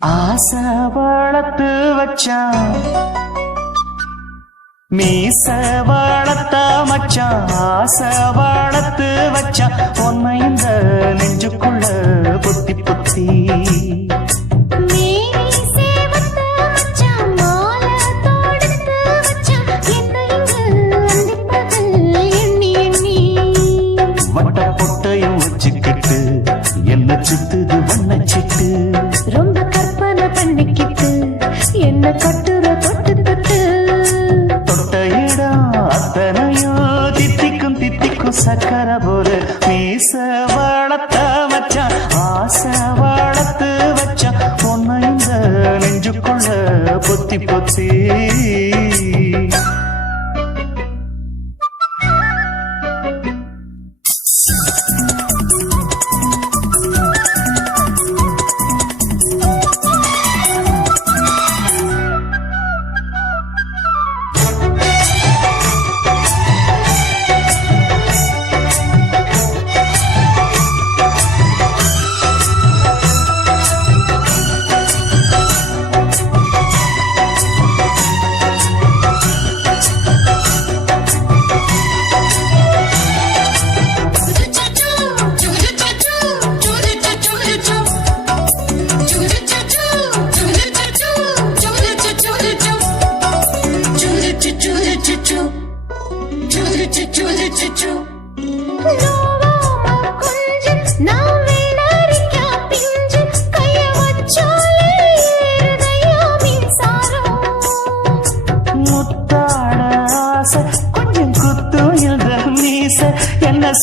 ஆசை வளர்த்து வச்சான். மீச வளர்த்த மச்சான், ஆசை வளர்த்து வச்சான், உன்னை இந்த நெஞ்சுக்குள்ள பொத்தி பொத்தி. மேனி சேவத்த மச்சான், மாலை தொடுத்து வச்சான், என்னை இங்கு அந்திப்பகல் எண்ணி எண்ணி. வட்ட பொட்டையும் வச்சுக்கிட்டு என்ன சுத்துது வண்ணச்சிட்டு, ரொம்ப கற்பனை பண்ணிக்கிட்டு என்ன கட்டுற தொட்டு தொட்டு. தொட்ட இடம் அத்தனையும் தித்திக்கும் தித்திக்கும் சக்கர போல. மீச வளர்த்த மச்சான், ஆசை வளர்த்து வச்சான், உன்னை இந்த நெஞ்சுக்குள்ள பொத்தி பொத்தி.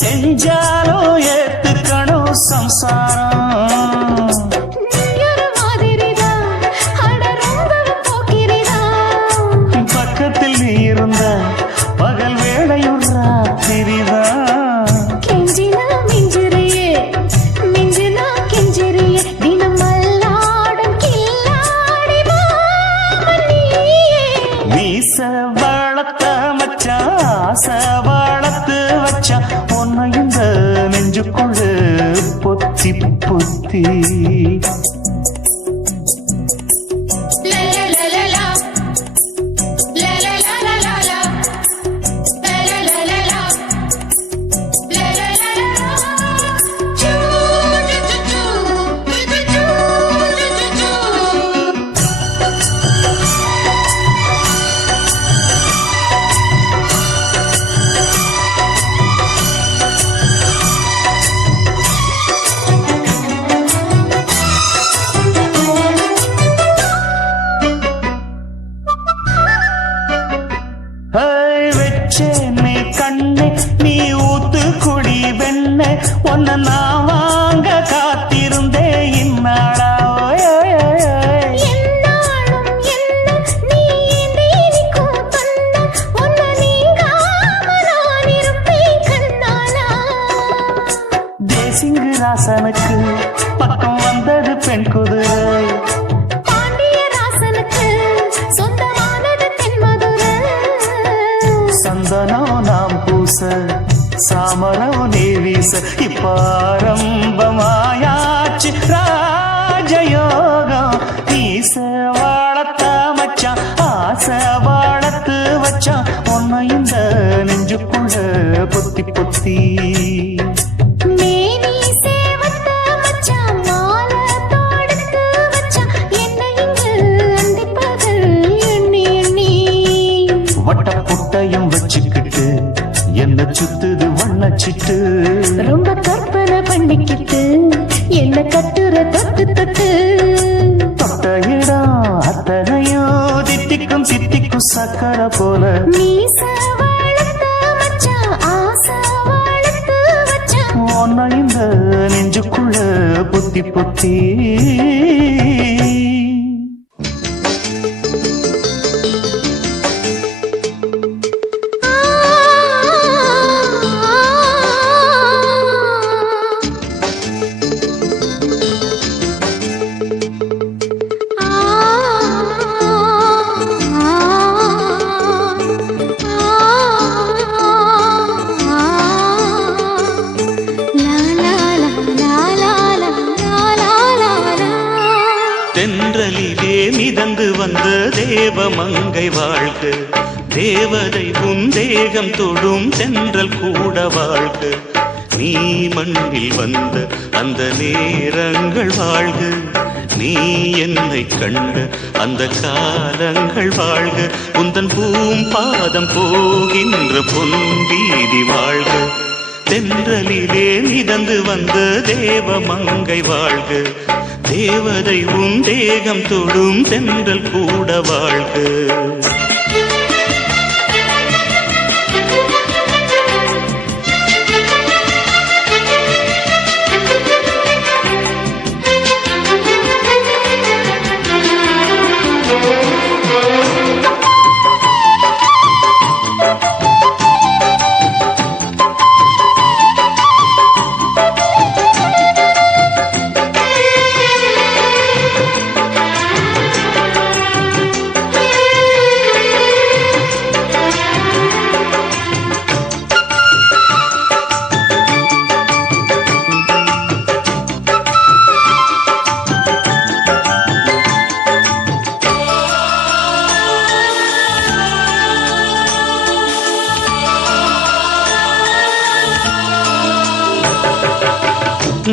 செஞ்சாலும் ஏத்துக்கணும் சம்சாரம். நீயொரு மாதிரிதான், அட ரொம்ப போக்கிரிதான். பக்கத்தில் நீ இருந்த பகல் வேளையும் ராத்திரிதான். கெஞ்சினா மிஞ்சிறியே, மிஞ்சினா கெஞ்சிறியே, தினம் மல்லாடும் கில்லாடி மாமன் நீயே. மீச வளர்த்த மச்சான் ஆசை வளர்த்து வச்சான் உன்னை இந்த நெஞ்சுக்குள்ள பொத்தி பொத்தி. வச்சேனே கண்ணே நீ ஊத்து குடி வெண்ணே உன்னை நான் வாங்க காத்திருந்தே இந்நாளா. என்னாலும் என்ன நீ நீக்கும் கண்ணா, உன்னை நீங்காம நான் இருப்பேன் கண்ணாலா. தேசிங்கு ராசனுக்கு பக்கம் வந்தது பெண் குதிரை. பாண்டியராசனுக்கு சொந்தமானது தென்மதுரை. சந்தனம் நாம் பூச சாமரம் நீ வீச இப்ப ஆரம்பமாயாச்சு ராஜயோகம். ஈச வாழத்த மச்சான் ஆசை வாழத்து வச்சான் உன்னை இந்த நெஞ்சுக்குள்ள பொத்தி பொத்தி. மேனி சேவத்த மச்சான் மாலை தொடுத்து வச்சான் என்னை இங்கு அந்திப்பகல் எண்ணி எண்ணி. வட்ட புட்டையும் வச்சுக்கிட்டு என்ன சுத்துது வண்ணச்சிட்டு. ரொம்ப கற்பனை பண்ணிக்கிட்டு என்ன கட்டுற தொட்டு தொட்டு. தொட்ட இடம் அத்தனையோ தித்திக்கும் தித்திக்கும் சக்கரை போல. மீச வளர்த்த மச்சான் ஆசை வளர்த்து வச்சான் உன்னை இந்த நெஞ்சுக்குள்ள பொத்தி பொத்தி. தென்றலிலே மிதந்து வந்த தேவமங்கை வாழ்க. தேவதை உன் தேகம் தொடும் தென்றல் கூட வாழ்க. நீ மண்ணில் வந்த அந்த நேரங்கள் வாழ்க. நீ என்னை கண்ட அந்த காலங்கள் வாழ்க. உந்தன் பூம்பாதம் போகின்ற பொன்வீதி வாழ்க. தென்றலிலே மிதந்து வந்த தேவமங்கை வாழ்க. தேவதை உன் தேகம் தொடும் தென்றல் கூட வாழ்க.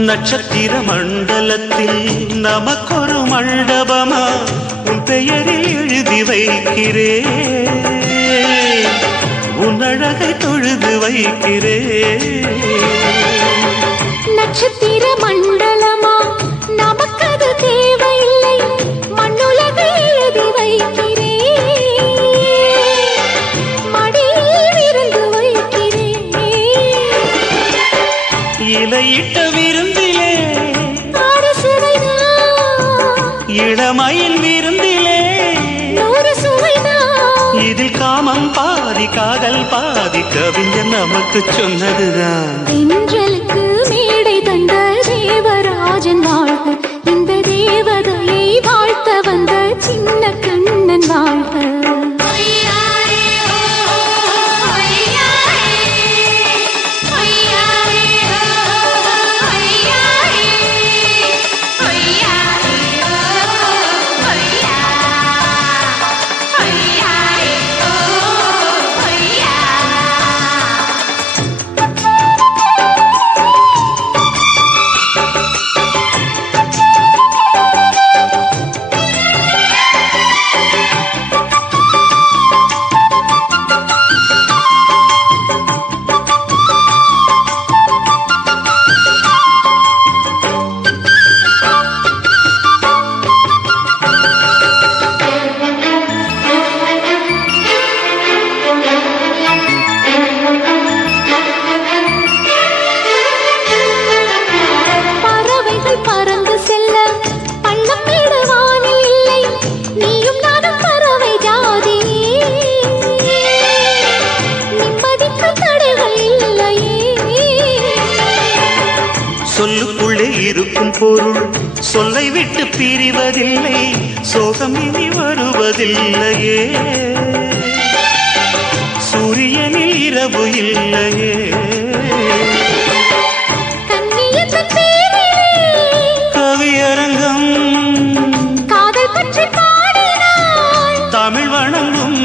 நட்சத்திர மண்டலத்தில் நமக்கொரு மண்டபமா உன் பெயரில் எழுதி வைக்கிறேன். உன் அழகை தொழுது வைக்கிறேன். நட்சத்திர மண்டலமா நமக்கது தேவையில்லை, மண்ணுலகை எழுதி வைக்கிறேன். மடியில் இருந்து வைக்கிறேன். இலையிட்ட விருந்திலே ஆறு சுவைதான் இளமையின் விருந்திலே 100 சுவைதான் இதில் காமம் பாதி காதல் பாதி கவிஞர் நமக்கு சொன்னதுதான். தென்றலுக்கு மேடை தந்த தேவராஜன் வாழ்க, இந்த தேவதையை வாழ்த்த வந்த சின்ன கண்ணன் வாழ்க. சொல்லுக்குள்ளே இருக்கும் பொருள் சொல்லை விட்டு பிரிவதில்லை, சோகம் இனி வருவதில்லையே, சூரியனில் இரவு இல்லையே. கவியரங்கம் காதல் பற்றி பாடினாள், தமிழ் வணங்கும்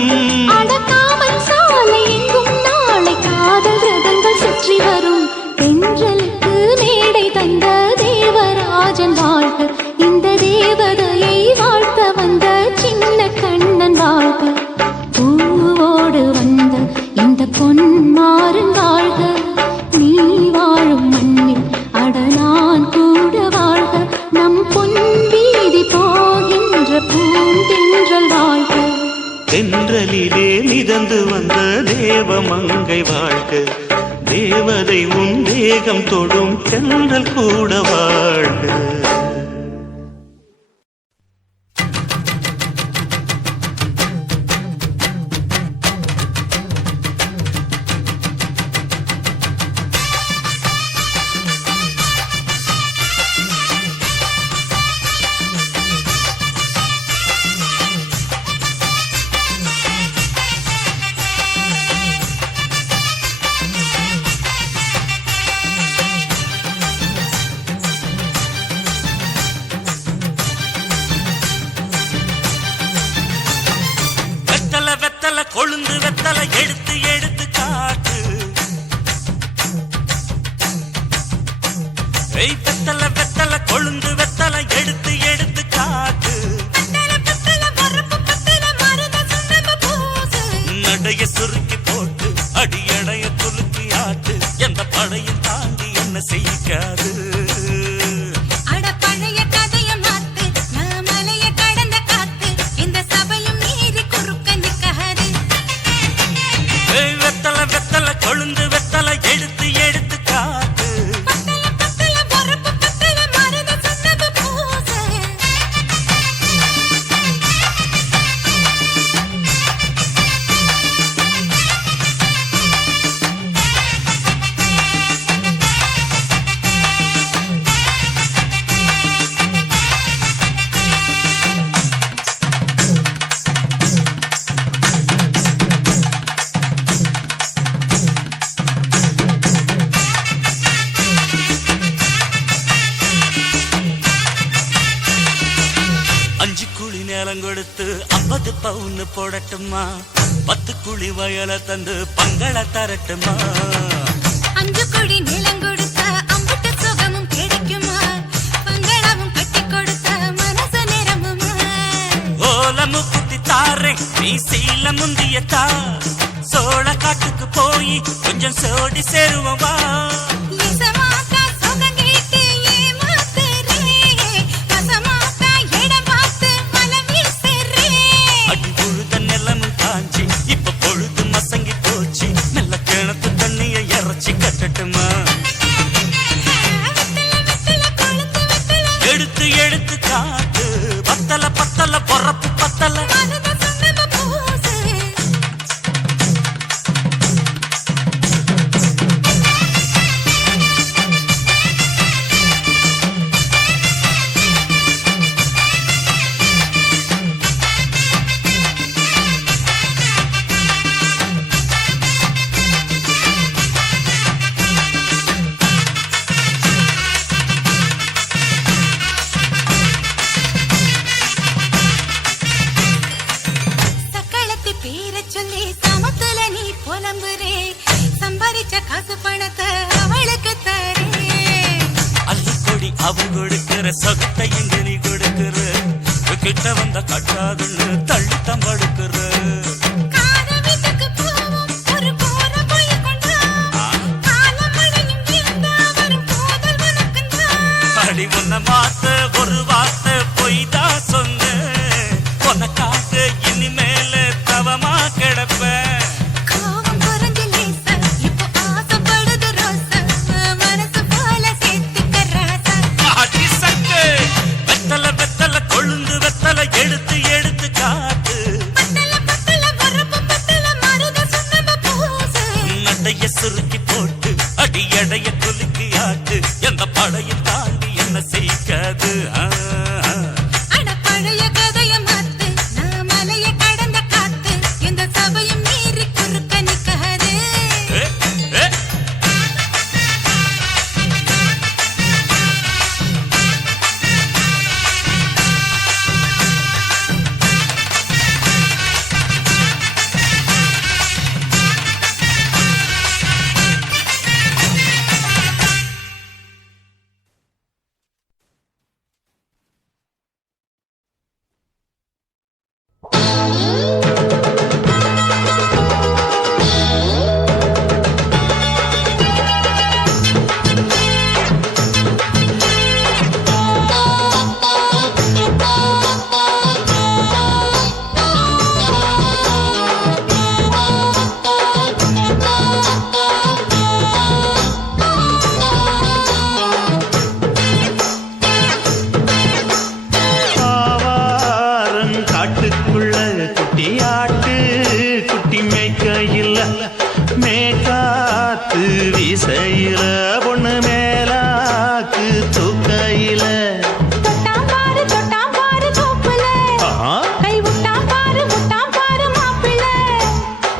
அடக்காமல் சாலை எங்கும் நாளை காதல் ரதங்கள் சுற்றி வரும். தென்றலுக்கு மேடை தந்த தேவராஜன் வாழ்க, இந்த தேவதையை வாழ்த்த வந்த சின்ன கண்ணன் வாழ்க. பூவோடு வந்த இந்த பொன்மாறன் வாழ்க, நீ வாழும் மண்ணில் அட நான் கூட வாழ்க. நம் பொன் வீதி போகின்ற பூந்தென்றல் வாழ்க. தென்றலிலே மிதந்து வந்த தேவமங்கை வாழ்க, தேவதை உன் தேகம் தொடும் தென்றல் கூட வாழ்க. கொழுந்து வெத்தலை எடுத்து எடுத்து காட்டு, வெத்தலை வெத்தலை கொழுந்து வெத்தலை எடுத்து எடுத்து காட்டு, நடைய சுருக்கி போட்டு அடியடைய துலுக்கி ஆட்டு, எந்த படையும் தாண்டி என்ன செய்யாது. கொழுந்து வெத்தலை எடுத்து எடுத்து காட்டு, கொடுத்து 50 பவுன் போடட்டுமா, 10 குழி வயல தந்து பங்கள தரட்டுமா, 5 குழி நிலம் கொடுத்த அம்புட்டு சுகமும் கிடைக்குமா, பங்களாவும் கட்டி கொடுத்த மனசு நிரம்புமா, ஓலமு குத்தி தாரே நீ சீல முந்தியத்தா, சோழ காட்டுக்கு போய் கொஞ்சம் சோடி சேருவா, எடுத்து எடுத்து காட்டு பத்தல பத்தல பொறப்பு பத்தல மருத சந்தன பூசு சக்களத்தி பேரை சொல்லி சமத்துல நீ புலம்புறே சம்பாதிச்ச காசு பணத்தை அவளுக்கு தரே அள்ளிக்கொடி அவன் கொடுக்கிற சொகத்தை இங்கு நீ கொடுக்கிற கிட்ட வந்த கட்டாதுன்னு தள்ளி தம்படுக்கிற கார வீட்டுக்கு போவோம் ஒரு கோர போய் கொண்டா காலமழையும் இருந்தா வரும் போதல் உனக்குந்தா அடி உன்ன மாத்த ஒரு வார்த்தை பொய் தான் சொன்ன உனக்காக இனிமேல தவமா கிடப்பேன் கோவம் குறைஞ்சு லேசா இப்போ ஆசைப்படுது ரோசா மனசு போல சேர்த்துக்க ராசா அடி சக்கு வெத்தல வெத்தல கொழுந்து வெத்தல எடுத்து எடுத்து காட்டு பத்தல பத்தல வரப்பு பத்தல மருத சந்தன பூசு நடைய சுருக்கி போட்டு அடி எடைய குலுக்கி ஆட்டு எந்த படையும் தாண்டி என்ன செய்யாது அட பழைய கதைய மாத்து நான் மலைய கடந்த காத்து எந்த சபையும் மீறி குறுக்க நிக்காது ஏ, ஏ. ஆவாரம் காட்டுக்குள்ள குட்டியாட்டு குட்டி மேய்க்கையில் மேக்காத்து வீசையில பொண்ணு மேலாக்கு தூக்கையில தொட்டாம் பாரு தோப்புல கை விட்டாம் பாரு மாப்பிள்ளை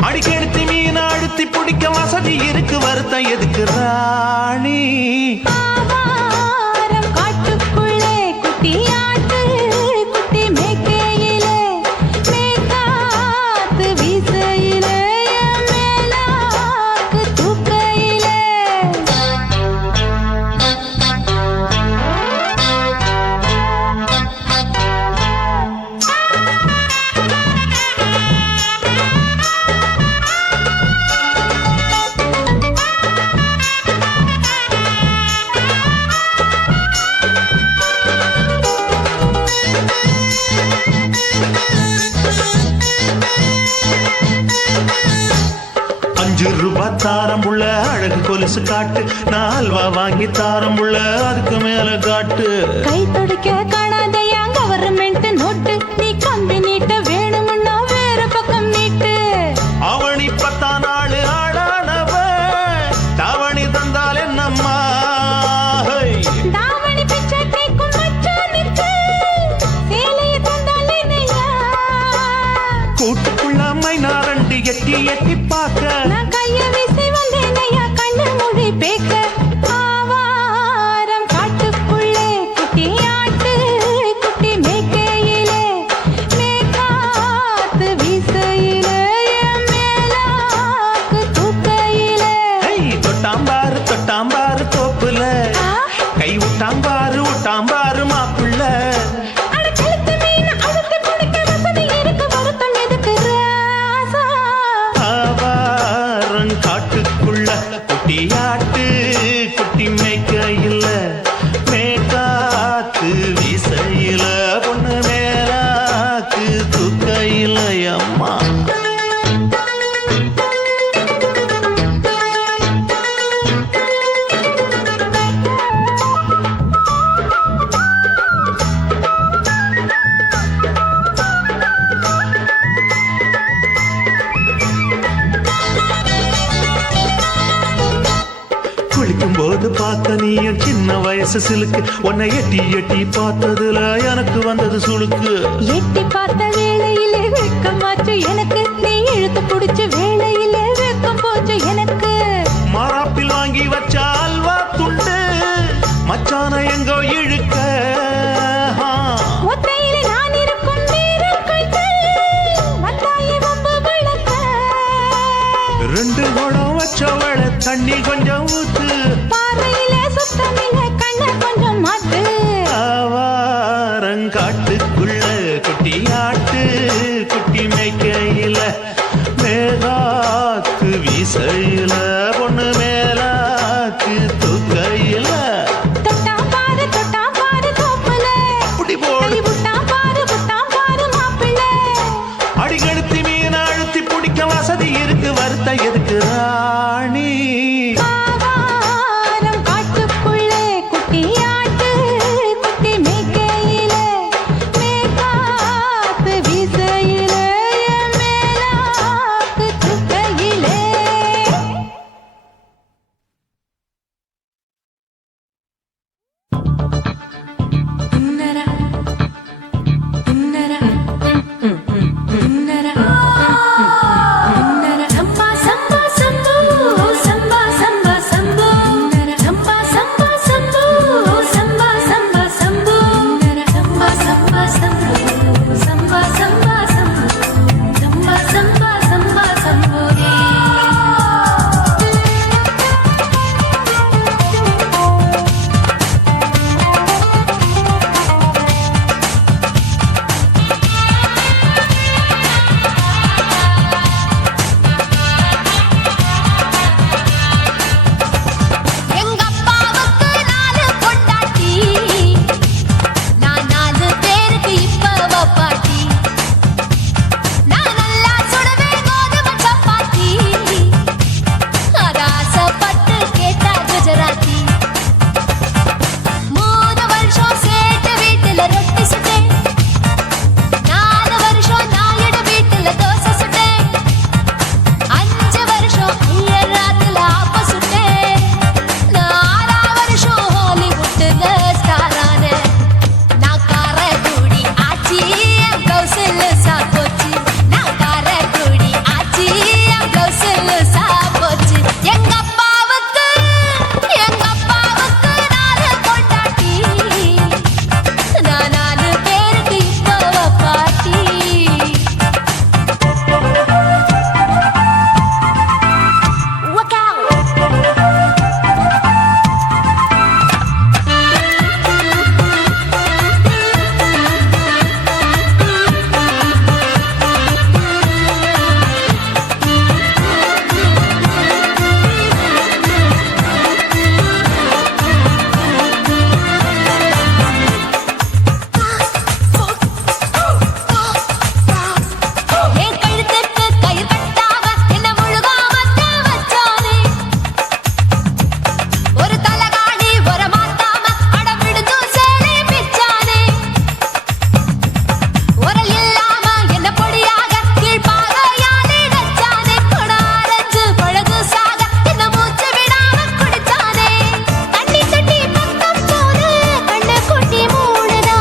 அடிக்கெடுத்து மீன் அழுத்தி பிடிக்க வசதி இருக்கு வருத்தம் எதுக்கு ராணி ஆவாரம் காட்டுக்குள்ளே குட்டியாட்டு குட்டி மேய்க்கையிலே மேய்க்காத்து வீசையிலே என் மேலாக்கு தூக்கையிலே ₹5 தாரம் புள்ள அழகு கொலுசு காட்டு நான் அல்வா வாங்கி தாரம் புள்ள அதுக்கு மேல காட்டு கை துடிக்க காணாதையா கவர்மெண்ட் நோட்டு நீ கம்பி நீட்ட வேணும்னா வேற பக்கம் நீட்டு அவனி 10 நாள் ஆடானவ தாவணி தந்தால் என்னம்மா தாவணி பிச்சை கேக்கும் மச்சானுக்கு சேலைய தந்தாலே நையா கூட்டுக்குள்ள மைனாரண்டி எட்டி எட்டி பார்க்க நான் கைய வீசி வந்தேன் ஐயா கண்ணு மொழி பேக்க ஆவாரம் காட்டுக்குள்ளே குட்டியாட்டு குளிக்கும் போது பார்த்த நீயும் சின்ன வயசு சிலுக்கு உன்னை எட்டி எட்டி பார்த்ததுல எனக்கு வந்தது சுளுக்கு எட்டி பார்த்த வேளையிலே வெட்கமாச்சு எனக்கு நீ இழுத்து பிடிச்ச வேளையிலே வெட்கம் போச்சு எனக்கு மாறாப்பில் வாங்கி வச்ச அல்வா துண்டு மச்சான எங்கோ இழுக்க ஒத்தையிலே நான் இருக்கும் நேரம் கண்டு வந்தாயே வம்பு விளக்க ரெண்டு குடம் வச்சவள தண்ணி கொஞ்சம் ஊத்து பார்வையிலே சுத்தமில்ல கண்ண கொஞ்சம் மாத்து ஆவாரங்காட்டுக்குள்ள குட்டியாட்டு குட்டி மேய்க்கையில மேலாக்கு வீசையில பொண்ணு மேலாக்கு தூக்கையில தொட்டா பாரு தோப்புல அப்படி போடு விட்டா பாரு மாப்பிள்ளை அடிகழுத்தி மீன் அழுத்தி பிடிக்க வசதி இருக்கு வருத்த எதுக்கு ராணி ஆவாரம் காட்டுக்குள்ளே குட்டியாட்டு குட்டி மேய்க்கையிலே மேற்காத்து வீசையிலே மேலாக்கு தூக்கையிலே இன்னரா இன்னரா இன்னரா இன்னரா சம்பா சம்பா சம்போ சம்பா சம்பா சம்போ சம்பா சம்பா சம்போ சம்பா சம்பா சம்போ சம்பா சம்பா சம்போ சம்பா சம்பா சம்போ சம்பா சம்பா சம்பா சம்போ எங்க அப்பாவுக்கு 4 பொண்டாட்டி நான் 4 பேருக்கு இப்ப பாட்டி நான் நல்லா சுடுவேன் கோதுமை சப்பாத்தி அது ஆசைப்பட்டு கேட்டா குஜராத்தி 3 வருஷம் சேட்டு வீட்டுல ரொட்டி சுட்டேன் 4 வருஷம் நாயுடு வீட்டுல தோசை சுட்டேன் 5 வருஷம் ஐயர் ராத்துல ஆப்ப சுட்டேன் நான் 6 வருஷம் ஹாலிவுட்ல ஸ்டாரானே நான் காரக்குடி ஆச்சி கௌசல்ல சாப்போச்சு நான் காரக்குடி ஆச்சி கௌசல்ல சாப்போச்சு எங்க அப்பாவுக்கு 4 பொண்டாட்டி நான் 4 பேருக்கு இப்ப பாட்டி Look out! என் கழுத்துக்கு கயிறு கட்டாம என்ன முழுகாம வச்சானே ஒரு தலகாணி ஒரு மாத்தாம அட விடுதும் சேலை பிச்சானே உரல் இல்லாம என்ன பொடியாக கீழ்பாகையாலே நச்சானே கொடாரஞ்சு பழகு சாக என்ன மூச்சு விடாம குடிச்சானே தண்ணி தொட்டி பக்கம் போன கண்ணு குட்டி மூடுதா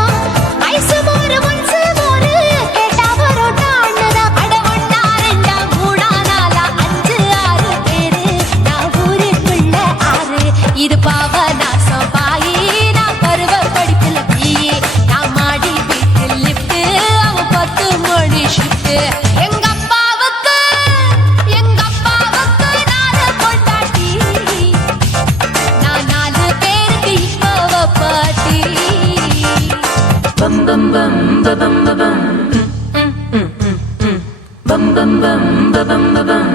ஐசு மோரு முன்சு மோரு கேட்டா வரும் டாண்டுதா அட 1 2 3 4 5 6 பேரு நான் ஊருக்குள்ள 6 இது பாவநாசம் பாயி நான் பருவ படிப்புல பிஏ நான் மாடி வீட்டில் லிஃப்ட் அவன் 10 மணி ஷிஃப்ட் எங்க அப்பாவுக்கு 4 பொண்டாட்டி நான் 4 பேருக்கு இப்ப பாட்டி பம் பம் பம் பம் பம் பம் பம் பம் பம் பம் பம்